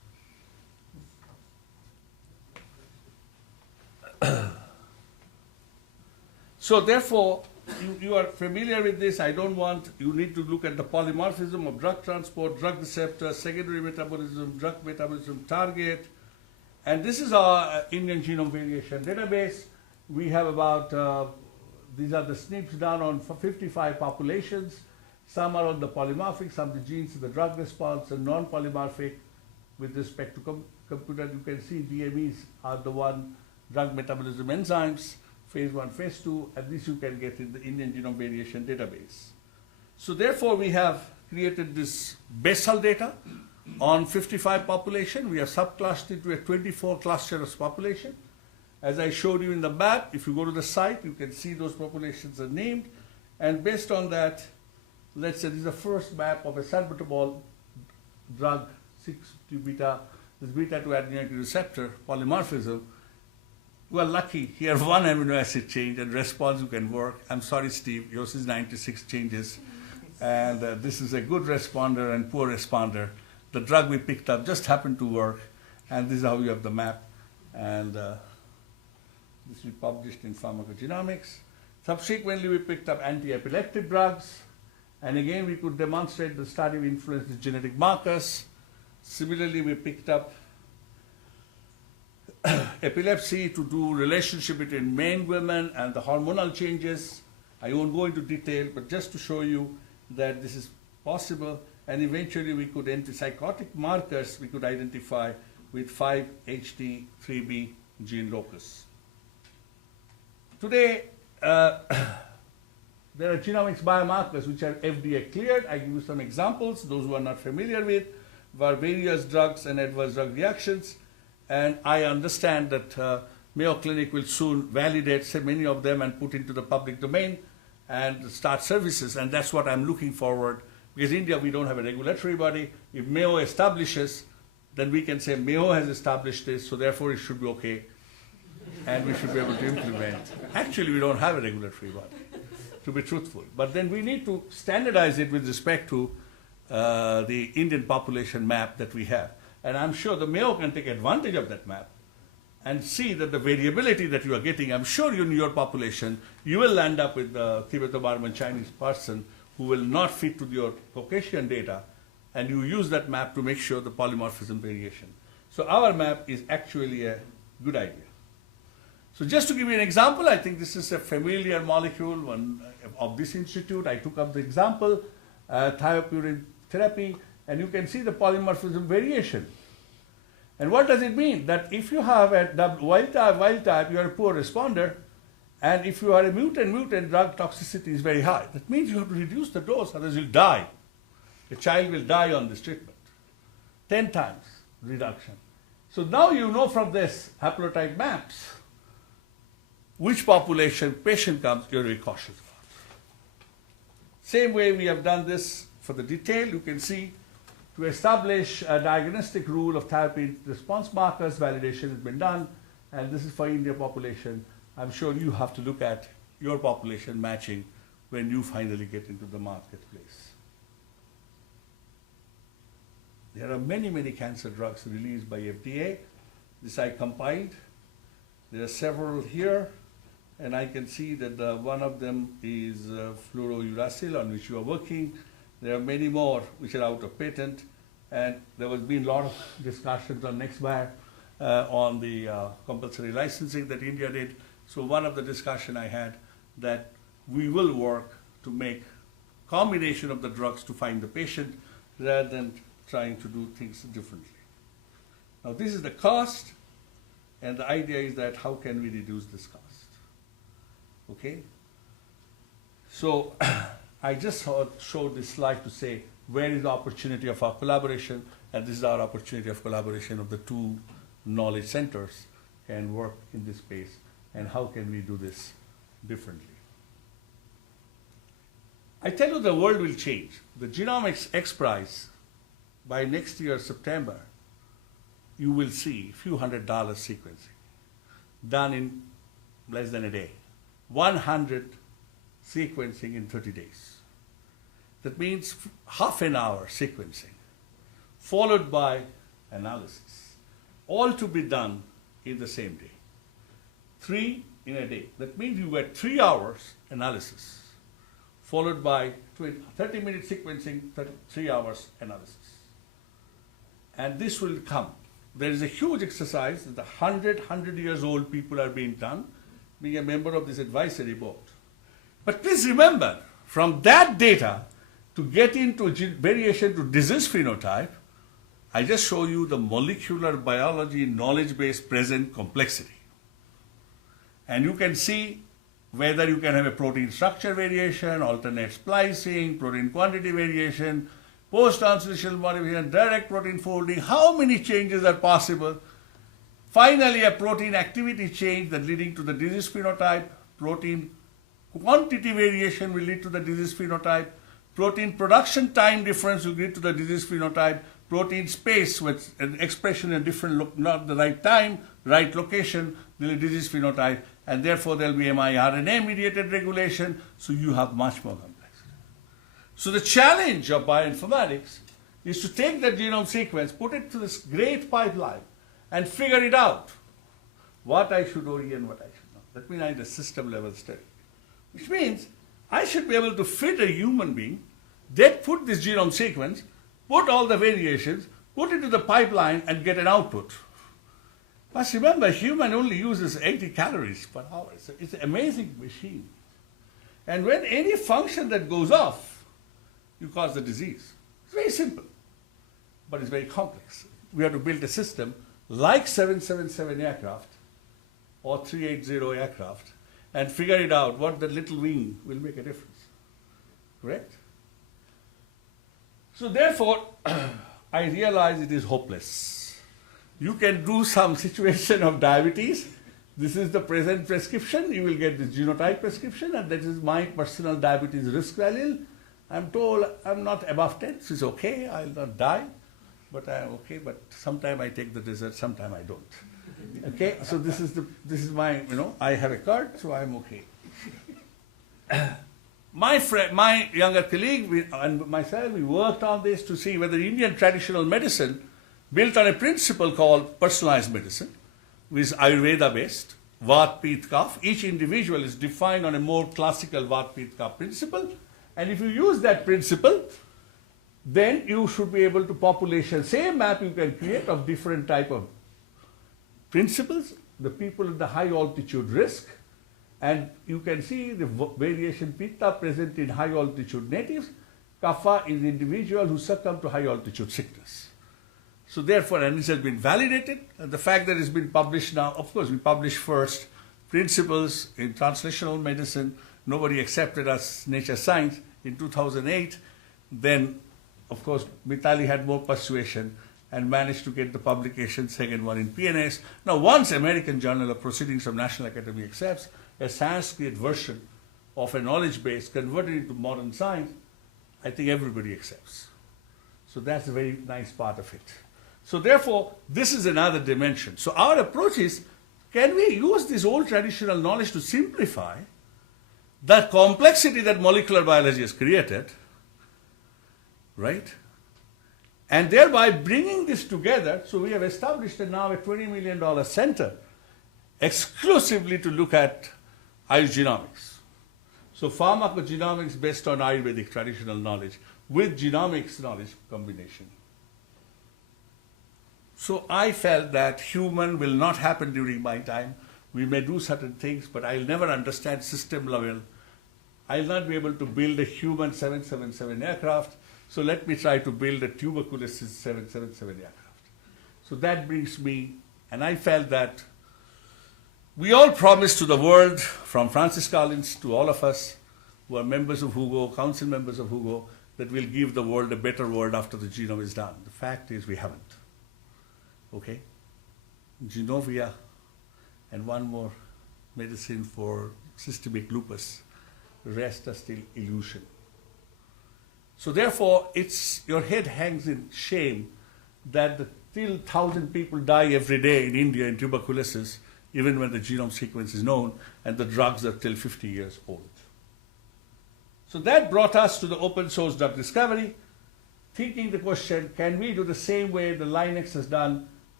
So therefore, you are familiar with this. You need to look at the polymorphism of drug transport, drug receptor, secondary metabolism, drug metabolism target. And this is our Indian genome variation database. We have about, these are the SNPs done on 55 populations. Some are on the polymorphic, some the genes in the drug response, and non-polymorphic with respect to computer. You can see DMEs are the one drug metabolism enzymes, phase 1, phase 2, and this you can get in the Indian genome variation database. So therefore, we have created this basal data on 55 population. We have subclassed it to a 24 clusters population. As I showed you in the map, if you go to the site, you can see those populations are named. And based on that, let's say this is the first map of a salbutamol drug, 6-beta, this beta-2 adenine receptor polymorphism. We're lucky here, one amino acid change and response you can work. I'm sorry, Steve, yours is 96 changes. And this is a good responder and poor responder. The drug we picked up just happened to work. And this is how you have the map. And this we published in Pharmacogenomics. Subsequently, we picked up anti-epileptic drugs. And again, we could demonstrate the study of influence the genetic markers. Similarly, we picked up epilepsy to do relationship between men, women, and the hormonal changes. I won't go into detail, but just to show you that this is possible. And eventually, we could antipsychotic markers we could identify with 5-HT3B gene locus. Today, there are genomics biomarkers which are FDA cleared. I give you some examples. Those who are not familiar with were various drugs and adverse drug reactions. And I understand that Mayo Clinic will soon validate many of them and put into the public domain and start services. And that's what I'm looking forward. Because in India, we don't have a regulatory body. If Mayo establishes, then we can say Mayo has established this, so therefore it should be okay. And we should be able to implement. Actually, we don't have a regulatory body, to be truthful. But then we need to standardize it with respect to the Indian population map that we have. And I'm sure the Mayo can take advantage of that map and see that the variability that you are getting, I'm sure in your population, you will end up with the Tibeto-Burman Chinese person who will not fit to your Caucasian data, and you use that map to make sure the polymorphism variation. So our map is actually a good idea. So just to give you an example, I think this is a familiar molecule one of this institute. I took up the example, thiopurine therapy, and you can see the polymorphism variation. And what does it mean? That if you have a wild type, you are a poor responder, and if you are a mutant, drug toxicity is very high. That means you have to reduce the dose, otherwise you'll die. A child will die on this treatment. 10 times reduction. So now you know from this haplotype maps which population patient comes, you're very cautious about. Same way we have done this for the detail, you can see to establish a diagnostic rule of therapy response markers, validation has been done, and this is for India population. I'm sure you have to look at your population matching when you finally get into the marketplace. There are many, many cancer drugs released by FDA. This I compiled. There are several here, and I can see that one of them is fluorouracil, on which you are working. There are many more which are out of patent, and there has been a lot of discussions on NextBio on the compulsory licensing that India did. So one of the discussion I had that we will work to make combination of the drugs to find the patient rather than trying to do things differently. Now this is the cost, and the idea is that how can we reduce this cost? Okay? So I just showed this slide to say where is the opportunity of our collaboration, and this is our opportunity of collaboration of the two knowledge centers can work in this space, and how can we do this differently. I tell you the world will change. The Genomics X Prize, by next year, September, you will see a few $100 sequencing done in less than a day. 100 sequencing in 30 days. That means half an hour sequencing, followed by analysis, all to be done in the same day. 3 in a day. That means you get 3 hours analysis, followed by 30-minute sequencing, 3 hours analysis. And this will come. There is a huge exercise that 100 years old people are being done, being a member of this advisory board. But please remember, from that data, to get into variation to disease phenotype, I just show you the molecular biology knowledge base present complexity. And you can see whether you can have a protein structure variation, alternate splicing, protein quantity variation, post-translational modification, direct protein folding, how many changes are possible. Finally, a protein activity change that leading to the disease phenotype, protein quantity variation will lead to the disease phenotype, protein production time difference will lead to the disease phenotype, protein space with an expression in different, not the right time, right location, the disease phenotype, and therefore there will be mRNA mediated regulation, so you have much more complexity. So the challenge of bioinformatics is to take that genome sequence, put it to this great pipeline, and figure it out. What I should orient, what I should not. That means I need a system level study. Which means I should be able to fit a human being, then put this genome sequence, put all the variations, put it to the pipeline and get an output. Must remember, human only uses 80 calories per hour. It's an amazing machine. And when any function that goes off, you cause the disease. It's very simple, but it's very complex. We have to build a system like 777 aircraft or 380 aircraft and figure it out what the little wing will make a difference. Correct? So therefore, I realize it is hopeless. You can do some situation of diabetes. This is the present prescription. You will get the genotype prescription, and that is my personal diabetes risk value. I'm told I'm not above 10, so it's okay. I'll not die, but I'm okay. But sometime I take the dessert, sometime I don't. Okay, so this is my, I have a card, so I'm okay. My younger colleague and myself, we worked on this to see whether Indian traditional medicine, built on a principle called personalized medicine, which is Ayurveda based, Vat, Pitta, Kapha. Each individual is defined on a more classical Vat, Pitta, Kapha principle. And if you use that principle, then you should be able to population, same map you can create of different type of principles, the people at the high altitude risk, and you can see the variation Pitta present in high altitude natives, Kapha is the individual who succumb to high altitude sickness. So therefore, and this has been validated, and the fact that it's been published now, of course, we published first principles in translational medicine, nobody accepted as nature science in 2008, then of course Mitali had more persuasion and managed to get the publication, second one in PNAS. Now once American Journal of Proceedings of National Academy accepts a Sanskrit version of a knowledge base converted into modern science, I think everybody accepts. So that's a very nice part of it. So therefore, this is another dimension. So our approach is, can we use this old traditional knowledge to simplify the complexity that molecular biology has created, right? And thereby bringing this together, so we have established now a $20 million center exclusively to look at Genomics. So pharmacogenomics based on Ayurvedic traditional knowledge with genomics knowledge combination. So I felt that human will not happen during my time. We may do certain things, but I'll never understand system level. I'll not be able to build a human 777 aircraft. So let me try to build a tuberculosis 777 aircraft. So that brings me, and I felt that we all promised to the world, from Francis Collins to all of us who are members of HUGO, council members of HUGO, that we'll give the world a better world after the genome is done. The fact is we haven't. Okay? Genovia and one more medicine for systemic lupus. The rest are still illusion. So therefore, your head hangs in shame that till 1,000 people die every day in India in tuberculosis, even when the genome sequence is known, and the drugs are till 50 years old. So that brought us to the open source drug discovery, thinking the question, can we do the same way the Linux has done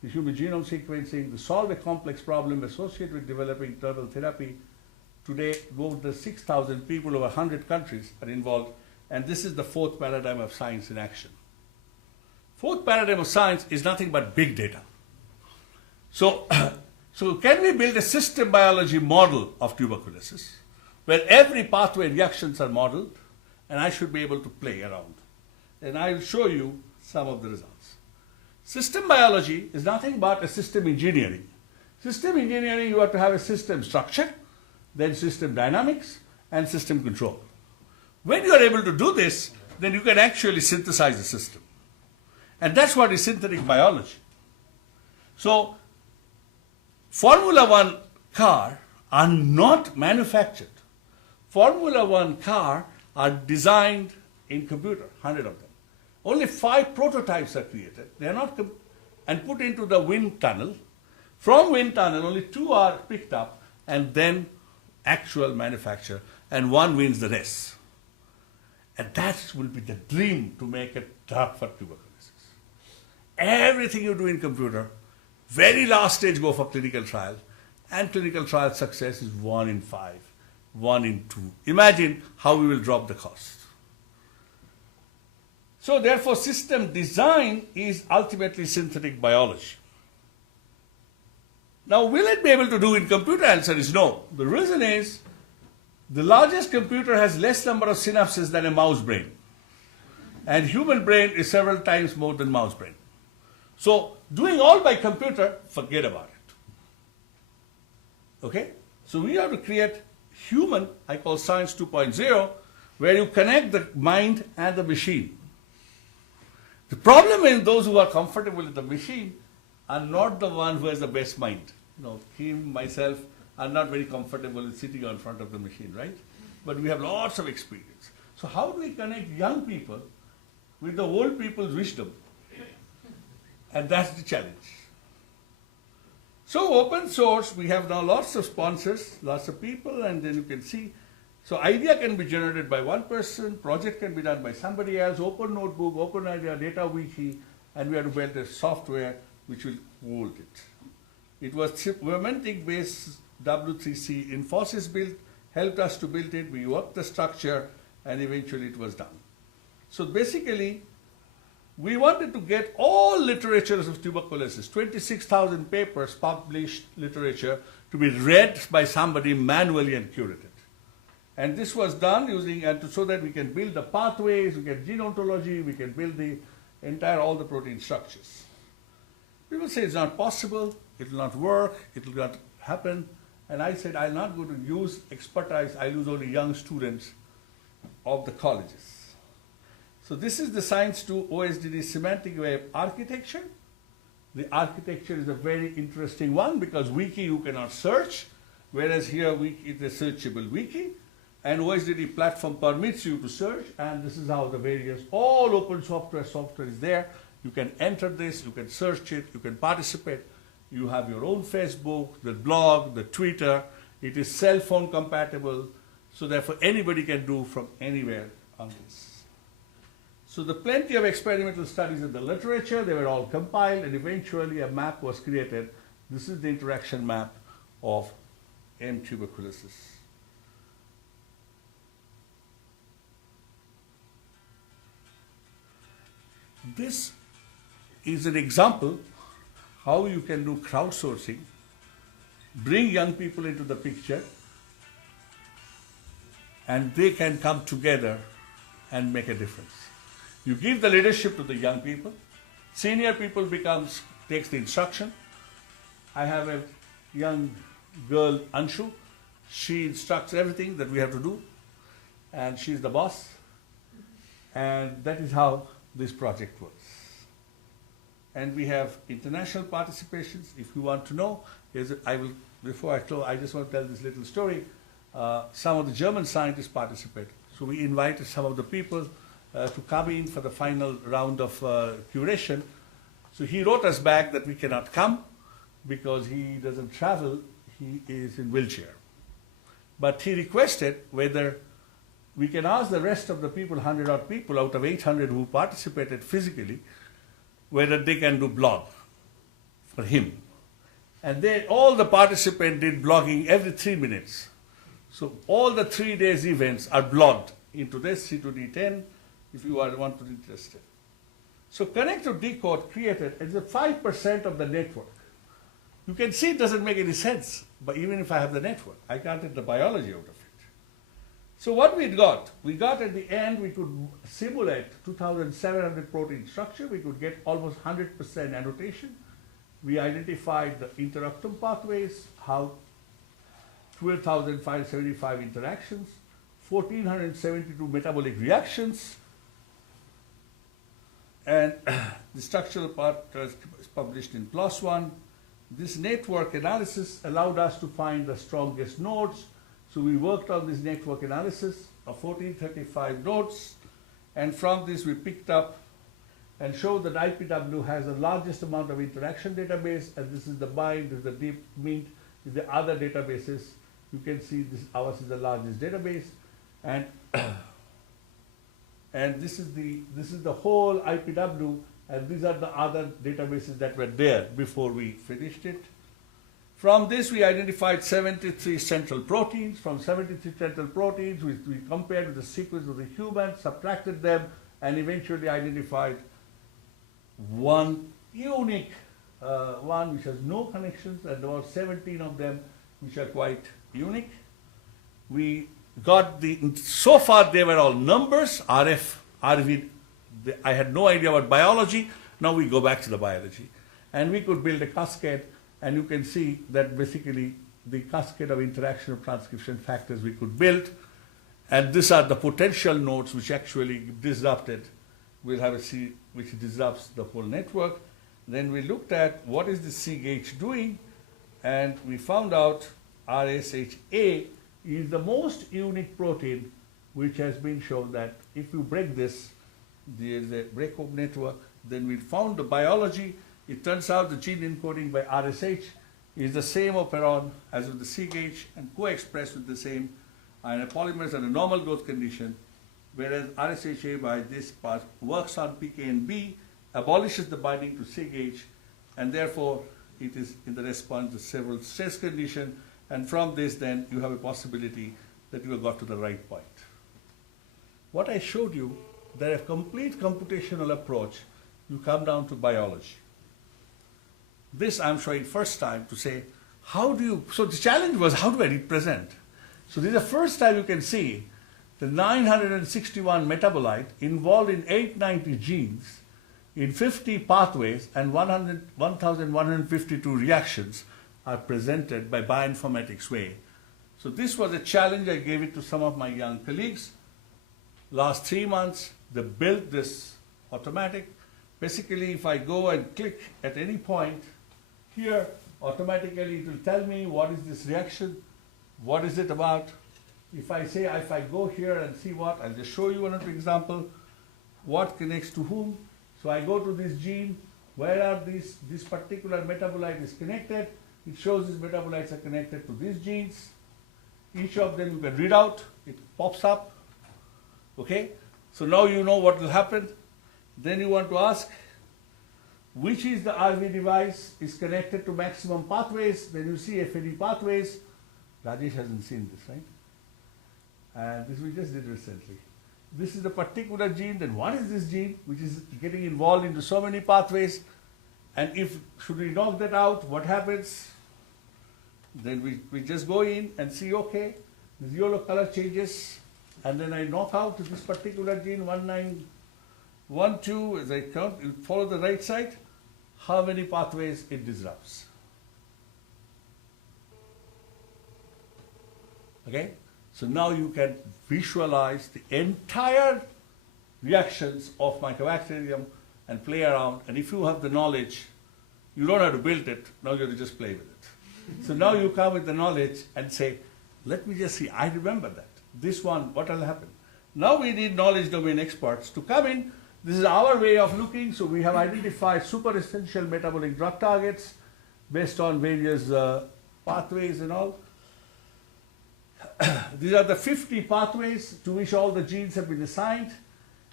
the human genome sequencing, to solve a complex problem associated with developing novel therapy. Today, more than 6,000 people over 100 countries are involved, and this is the fourth paradigm of science in action. Fourth paradigm of science is nothing but big data. So, so can we build a system biology model of tuberculosis where every pathway reactions are modeled, and I should be able to play around? And I will show you some of the results. System biology is nothing but a system engineering. System engineering, you have to have a system structure, then system dynamics, and system control. When you are able to do this, then you can actually synthesize the system. And that's what is synthetic biology. So, Formula One car are not manufactured. Formula One car are designed in computer, 100 of them. Only 5 prototypes are created. They are not and put into the wind tunnel. From wind tunnel, only 2 are picked up, and then actual manufacture, and 1 wins the race. And that will be the dream to make a drug for tuberculosis. Everything you do in computer, very last stage go for clinical trial, and clinical trial success is 1 in 5, 1 in 2. Imagine how we will drop the cost. So therefore, system design is ultimately synthetic biology. Now, will it be able to do in computer? Answer is no. The reason is, the largest computer has less number of synapses than a mouse brain. And human brain is several times more than mouse brain. So, doing all by computer, forget about it. Okay? So we have to create human, I call science 2.0, where you connect the mind and the machine. The problem is those who are comfortable with the machine are not the one who has the best mind. You know, him, myself, are not very comfortable with sitting in front of the machine, right? But we have lots of experience. So how do we connect young people with the old people's wisdom? And that's the challenge. So open source, we have now lots of sponsors, lots of people, and then you can see. So idea can be generated by one person, project can be done by somebody else, open notebook, open idea, data wiki, and we have to build a software which will hold it. It was Momentic-based W3C Infosys built, helped us to build it, we worked the structure, and eventually it was done. So basically, we wanted to get all literatures of tuberculosis, 26,000 papers published literature, to be read by somebody manually and curated. And this was done using, so that we can build the pathways, we can genontology, we can build the entire, all the protein structures. People say it's not possible, it will not work, it will not happen. And I said, I'm not going to use expertise, I use only young students of the colleges. So this is the Science 2 OSDD semantic web architecture. The architecture is a very interesting one because wiki you cannot search, whereas here wiki is a searchable wiki. And OSDD platform permits you to search, and this is how the various, all open software is there. You can enter this, you can search it, you can participate. You have your own Facebook, the blog, the Twitter. It is cell phone compatible, so therefore anybody can do from anywhere on this. So the plenty of experimental studies in the literature, they were all compiled, and eventually a map was created. This is the interaction map of M. tuberculosis. This is an example how you can do crowdsourcing, bring young people into the picture, and they can come together and make a difference. You give the leadership to the young people, senior people takes the instruction. I have a young girl, Anshu, she instructs everything that we have to do, and she's the boss, and that is how this project works. And we have international participations. If you want to know, before I close, I just want to tell this little story. Some of the German scientists participated. So we invited some of the people to come in for the final round of curation. So he wrote us back that we cannot come because he doesn't travel, he is in wheelchair. But he requested whether we can ask the rest of the people, 100 odd people out of 800 who participated physically, whether they can do blog for him. And then all the participants did blogging every 3 minutes. So all the 3 days events are blogged into this C2D10 if you want to be interested. So connect to decode created is a 5% of the network. You can see it doesn't make any sense, but even if I have the network, I can't get the biology out of it. So what we got at the end, we could simulate 2,700 protein structure. We could get almost 100% annotation. We identified the interactome pathways, how 12,575 interactions, 1,472 metabolic reactions, and the structural part is published in PLOS ONE. This network analysis allowed us to find the strongest nodes. So we worked on this network analysis of 1,435 nodes, and from this we picked up and showed that IPW has the largest amount of interaction database, and this is the bind, this is the deep mint, with the other databases. You can see this, ours is the largest database, and and this is the whole IPW, and these are the other databases that were there before we finished it. From this, we identified 73 central proteins. From 73 central proteins, we compared with the sequence of the human, subtracted them, and eventually identified one unique one which has no connections, and there were 17 of them which are quite unique. We got so far they were all numbers, RF, RV. I had no idea about biology. Now we go back to the biology. And we could build a cascade, and you can see that basically the cascade of interaction of transcription factors we could build. And these are the potential nodes which actually disrupted. We'll have a C which disrupts the whole network. Then we looked at what is the CGH doing, and we found out RSHA is the most unique protein which has been shown that if you break this, there is a break-up network. Then we found the biology. It turns out the gene encoding by RSH is the same operon as with the CGH and co-expressed with the same polymers under normal growth condition, whereas RSHA by this part works on PK and B, abolishes the binding to CGH, and therefore it is in the response to several stress condition, and from this then you have a possibility that you have got to the right point. What I showed you, that a complete computational approach, you come down to biology. This I'm showing first time to say, how do you, so the challenge was how do I represent? So this is the first time you can see the 961 metabolite involved in 890 genes in 50 pathways and 1,152 reactions are presented by bioinformatics way. So this was a challenge I gave it to some of my young colleagues. Last 3 months, they built this automatic. Basically, if I go and click at any point here, automatically it will tell me what is this reaction, what is it about. If I go here and see what, I'll just show you another example, what connects to whom. So I go to this gene, where are this particular metabolite is connected. It shows these metabolites are connected to these genes. Each of them you can read out, it pops up. Okay, so now you know what will happen. Then you want to ask, which is the RV device is connected to maximum pathways. Then you see FAD pathways. Rajesh hasn't seen this, right? And this we just did recently. This is the particular gene, then what is this gene which is getting involved into so many pathways, and if should we knock that out, what happens? Then we just go in and see, okay, this yellow color changes, and then I knock out this particular gene 1912, as I count, you follow the right side, how many pathways it disrupts. Okay? So now you can visualize the entire reactions of mycobacterium and play around. And if you have the knowledge, you don't have to build it, now you have to just play with it. So now you come with the knowledge and say, let me just see, I remember that. This one, what will happen? Now we need knowledge domain experts to come in. This is our way of looking. So we have identified super essential metabolic drug targets based on various pathways and all. These are the 50 pathways to which all the genes have been assigned.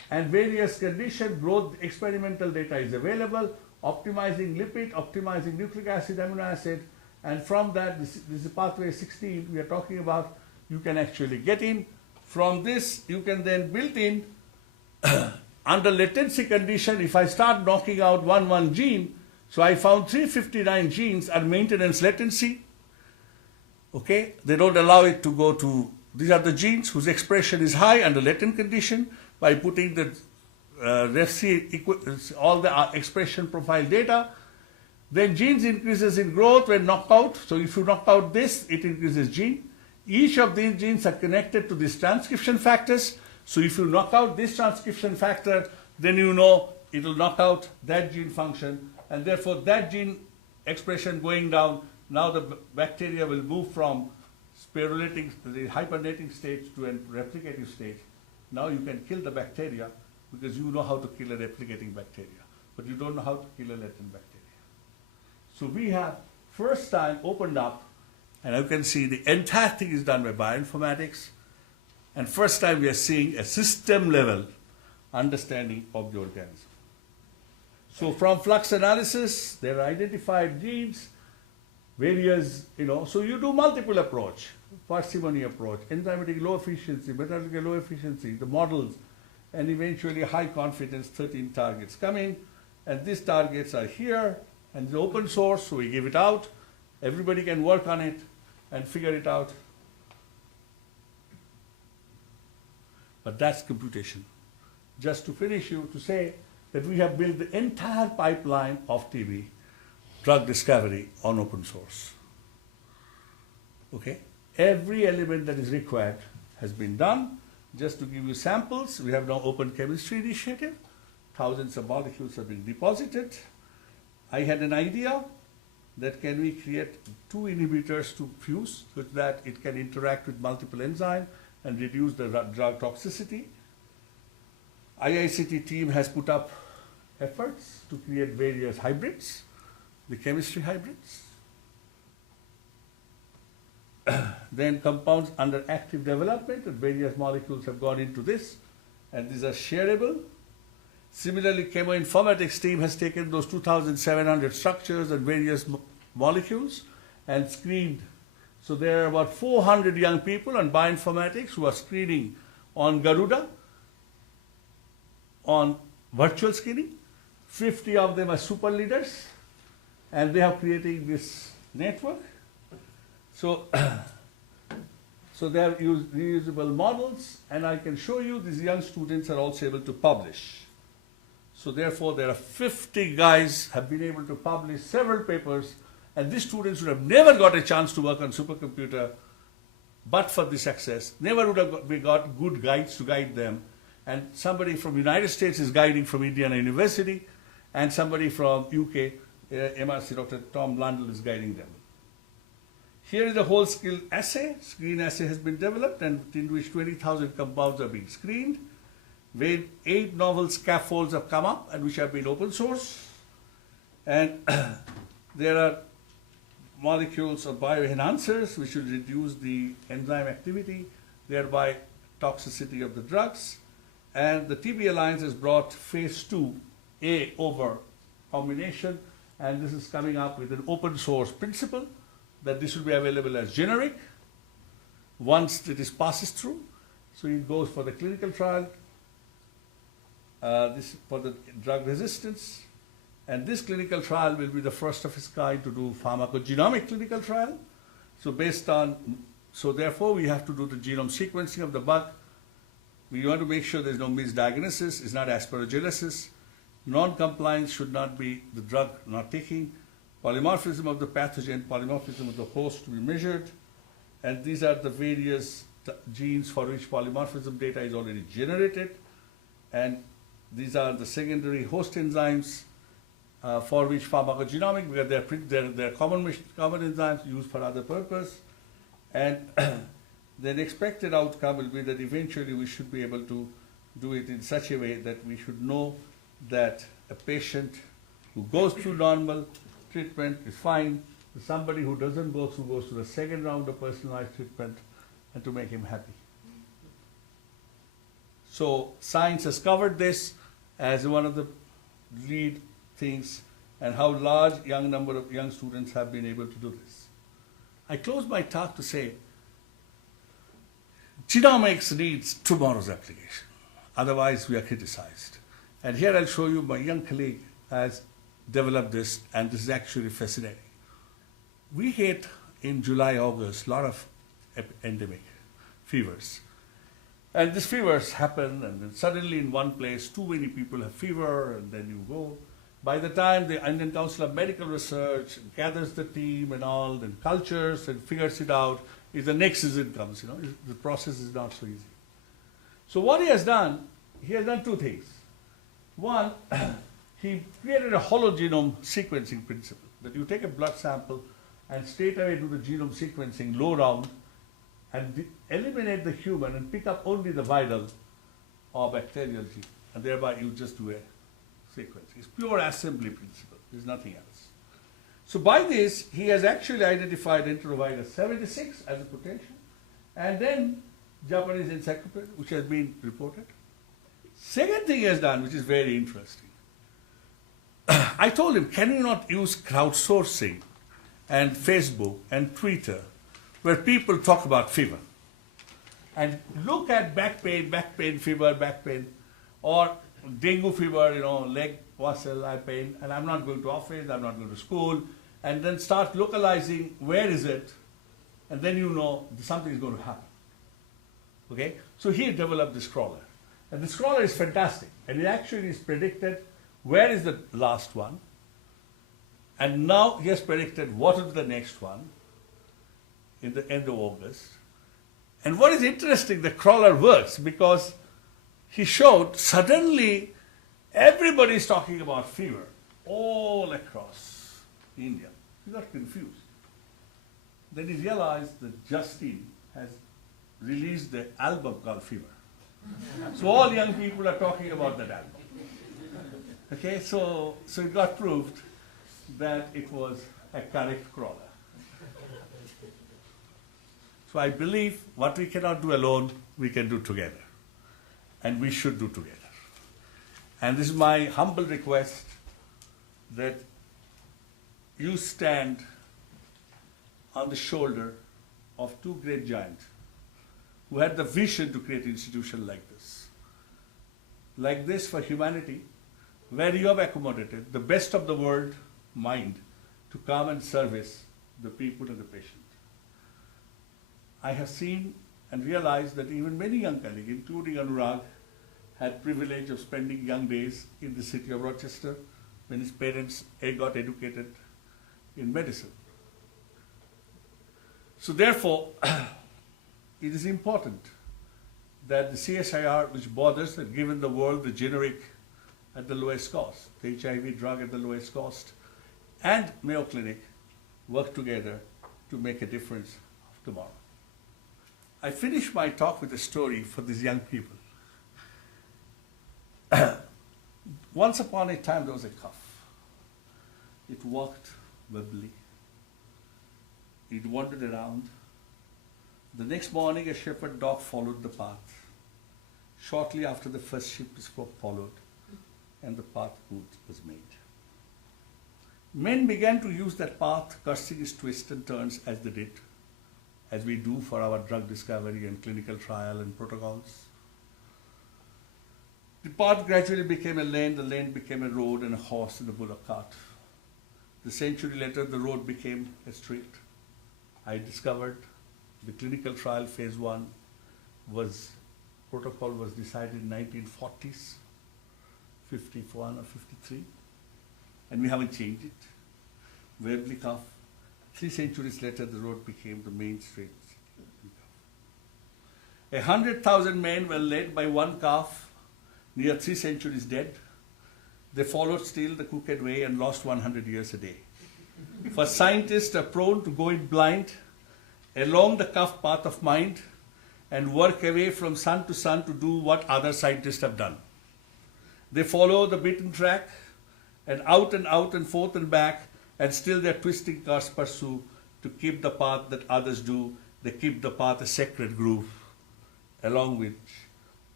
and various condition growth experimental data is available, optimizing lipid, optimizing nucleic acid, amino acid, and from that, this is pathway 16 we are talking about, you can actually get in. From this, you can then build in, under latency condition, if I start knocking out one gene, so I found 359 genes are maintenance latency. Okay, they don't allow it to go to, these are the genes whose expression is high under latent condition. By putting the all the expression profile data, then genes increases in growth when knocked out. So if you knock out this, it increases gene. Each of these genes are connected to these transcription factors. So if you knock out this transcription factor, then you know it will knock out that gene function, and therefore that gene expression going down, now the bacteria will move from spirulating, the hibernating stage to a replicative stage. Now you can kill the bacteria because you know how to kill a replicating bacteria, but you don't know how to kill a latent bacteria. So we have first time opened up, and you can see the entire thing is done by bioinformatics, and first time we are seeing a system level understanding of the organism. So from flux analysis, there are identified genes, various, so you do multiple approach, parsimony approach, enzymatic low efficiency, metallurgical low efficiency, the models, and eventually high confidence 13 targets come in, and these targets are here, and it's open source, so we give it out. Everybody can work on it and figure it out. But that's computation. Just to finish you, to say that we have built the entire pipeline of TB drug discovery on open source. Okay? Every element that is required has been done. Just to give you samples, we have now open chemistry initiative. Thousands of molecules are being deposited. I had an idea that can we create 2 inhibitors to fuse so that it can interact with multiple enzymes and reduce the drug toxicity. IICT team has put up efforts to create various hybrids, the chemistry hybrids. Then compounds under active development, and various molecules have gone into this, and these are shareable. Similarly, chemoinformatics team has taken those 2,700 structures and various molecules and screened. So there are about 400 young people on bioinformatics who are screening on Garuda, on virtual screening. 50 of them are super leaders, and they are creating this network. So, so they have used reusable models, and I can show you these young students are also able to publish. So therefore, there are 50 guys have been able to publish several papers, and these students would have never got a chance to work on supercomputer, but for this access, never would have got good guides to guide them. And somebody from the United States is guiding from Indiana University, and somebody from UK, MRC, Dr. Tom Blundell, is guiding them. Here is a whole skill assay. Screen assay has been developed, and in which 20,000 compounds are being screened. Where 8 novel scaffolds have come up and which have been open source. And there are molecules of bioenhancers which will reduce the enzyme activity, thereby toxicity of the drugs. And the TB Alliance has brought phase 2A over combination, and this is coming up with an open source principle that this will be available as generic once it is passes through. So it goes for the clinical trial, this for the drug resistance, and this clinical trial will be the first of its kind to do pharmacogenomic clinical trial. So based on, so therefore we have to do the genome sequencing of the bug. We want to make sure there's no misdiagnosis, it's not aspergillosis. Non-compliance should not be the drug not taking. Polymorphism of the pathogen, polymorphism of the host to be measured. And these are the various genes for which polymorphism data is already generated. And these are the secondary host enzymes for which pharmacogenomic, because they're common enzymes used for other purpose. And then expected outcome will be that eventually we should be able to do it in such a way that we should know that a patient who goes through normal treatment is fine, somebody who doesn't go through goes to the second round of personalized treatment, and to make him happy. So science has covered this as one of the lead things, and how large young number of young students have been able to do this. I close my talk to say, genomics needs tomorrow's application. Otherwise, we are criticized. And here I'll show you my young colleague has developed this, and this is actually fascinating. We hit in July, August, a lot of endemic fevers. And these fevers happen, and then suddenly in one place, too many people have fever, and then you go. By the time the Indian Council of Medical Research gathers the team and all, then cultures and figures it out, if the next season comes, the process is not so easy. So what he has done two things. One, he created a whole genome sequencing principle, that you take a blood sample and straight away do the genome sequencing low round and eliminate the human and pick up only the viral or bacterial gene, and thereby you just do a sequence. It's pure assembly principle. There's nothing else. So by this, he has actually identified enterovirus 76 as a potential, and then Japanese encyclopedia, which has been reported. Second thing he has done, which is very interesting. I told him, can you not use crowdsourcing and Facebook and Twitter, where people talk about fever, and look at back pain, fever, back pain, or dengue fever, leg, muscle, eye pain, and I'm not going to office, I'm not going to school, and then start localizing where is it, and then you know something is going to happen. Okay? So he developed this crawler. And this crawler is fantastic. And it actually is predicted where is the last one. And now he has predicted what will be the next one in the end of August. And what is interesting, the crawler works because he showed suddenly everybody is talking about fever all across India. He got confused. Then he realized that Justin has released the album called Fever. So all young people are talking about that album. Okay, so it got proved that it was a correct crawler. So I believe what we cannot do alone, we can do together. And we should do together. And this is my humble request that you stand on the shoulder of two great giants who had the vision to create an institution like this for humanity, where you have accommodated the best of the world mind to come and service the people and the patient. I have seen and realized that even many young colleagues, including Anurag, had privilege of spending young days in the city of Rochester when his parents got educated in medicine. So therefore, it is important that the CSIR, which bothers and given the world the generic at the lowest cost, the HIV drug at the lowest cost, and Mayo Clinic work together to make a difference of tomorrow. I finish my talk with a story for these young people. Once upon a time, there was a calf. It walked wobbly. It wandered around. The next morning, a shepherd dog followed the path. Shortly after, the first sheep followed, and the path was made. Men began to use that path, cursing its twists and turns as they did, as we do for our drug discovery and clinical trial and protocols. The path gradually became a lane, the lane became a road, and a horse and a bullock cart. A century later, the road became a street. I discovered the clinical trial phase 1 protocol was decided in 1940s, 51 or 53, and we haven't changed it. Webley calf. 3 centuries later, the road became the main street. 100,000 men were led by one calf, near 3 centuries dead. They followed still the crooked way and lost 100 years a day. For scientists are prone to go in blind along the calf path of mind and work away from sun to sun to do what other scientists have done. They follow the beaten track and out and forth and back, and still their twisting cars pursue to keep the path that others do. They keep the path a sacred groove, along which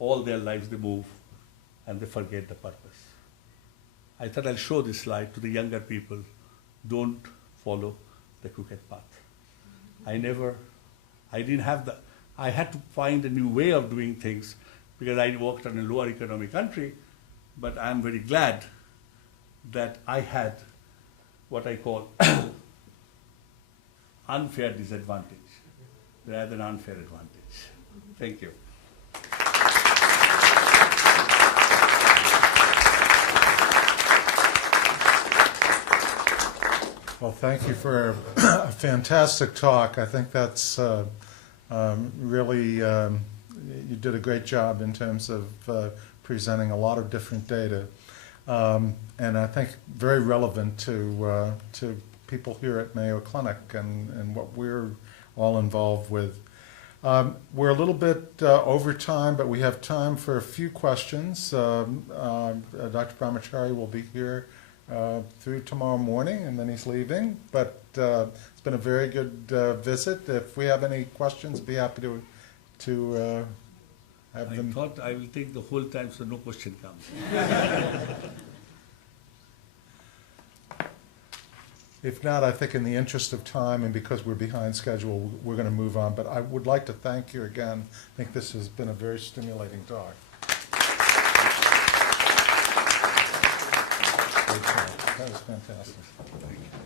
all their lives they move and they forget the purpose. I thought I'll show this slide to the younger people. Don't follow the crooked path. I had to find a new way of doing things because I worked in a lower economic country, but I'm very glad that I had what I call unfair disadvantage rather than unfair advantage. Thank you. Well, thank you for a fantastic talk. I think that's really, you did a great job in terms of presenting a lot of different data. And I think very relevant to people here at Mayo Clinic and what we're all involved with. We're a little bit over time, but we have time for a few questions. Dr. Brahmachari will be here through tomorrow morning, and then he's leaving. But it's been a very good visit. If we have any questions, be happy to have them. I thought I will take the whole time so no question comes. If not, I think in the interest of time and because we're behind schedule, we're going to move on. But I would like to thank you again. I think this has been a very stimulating talk. That was fantastic.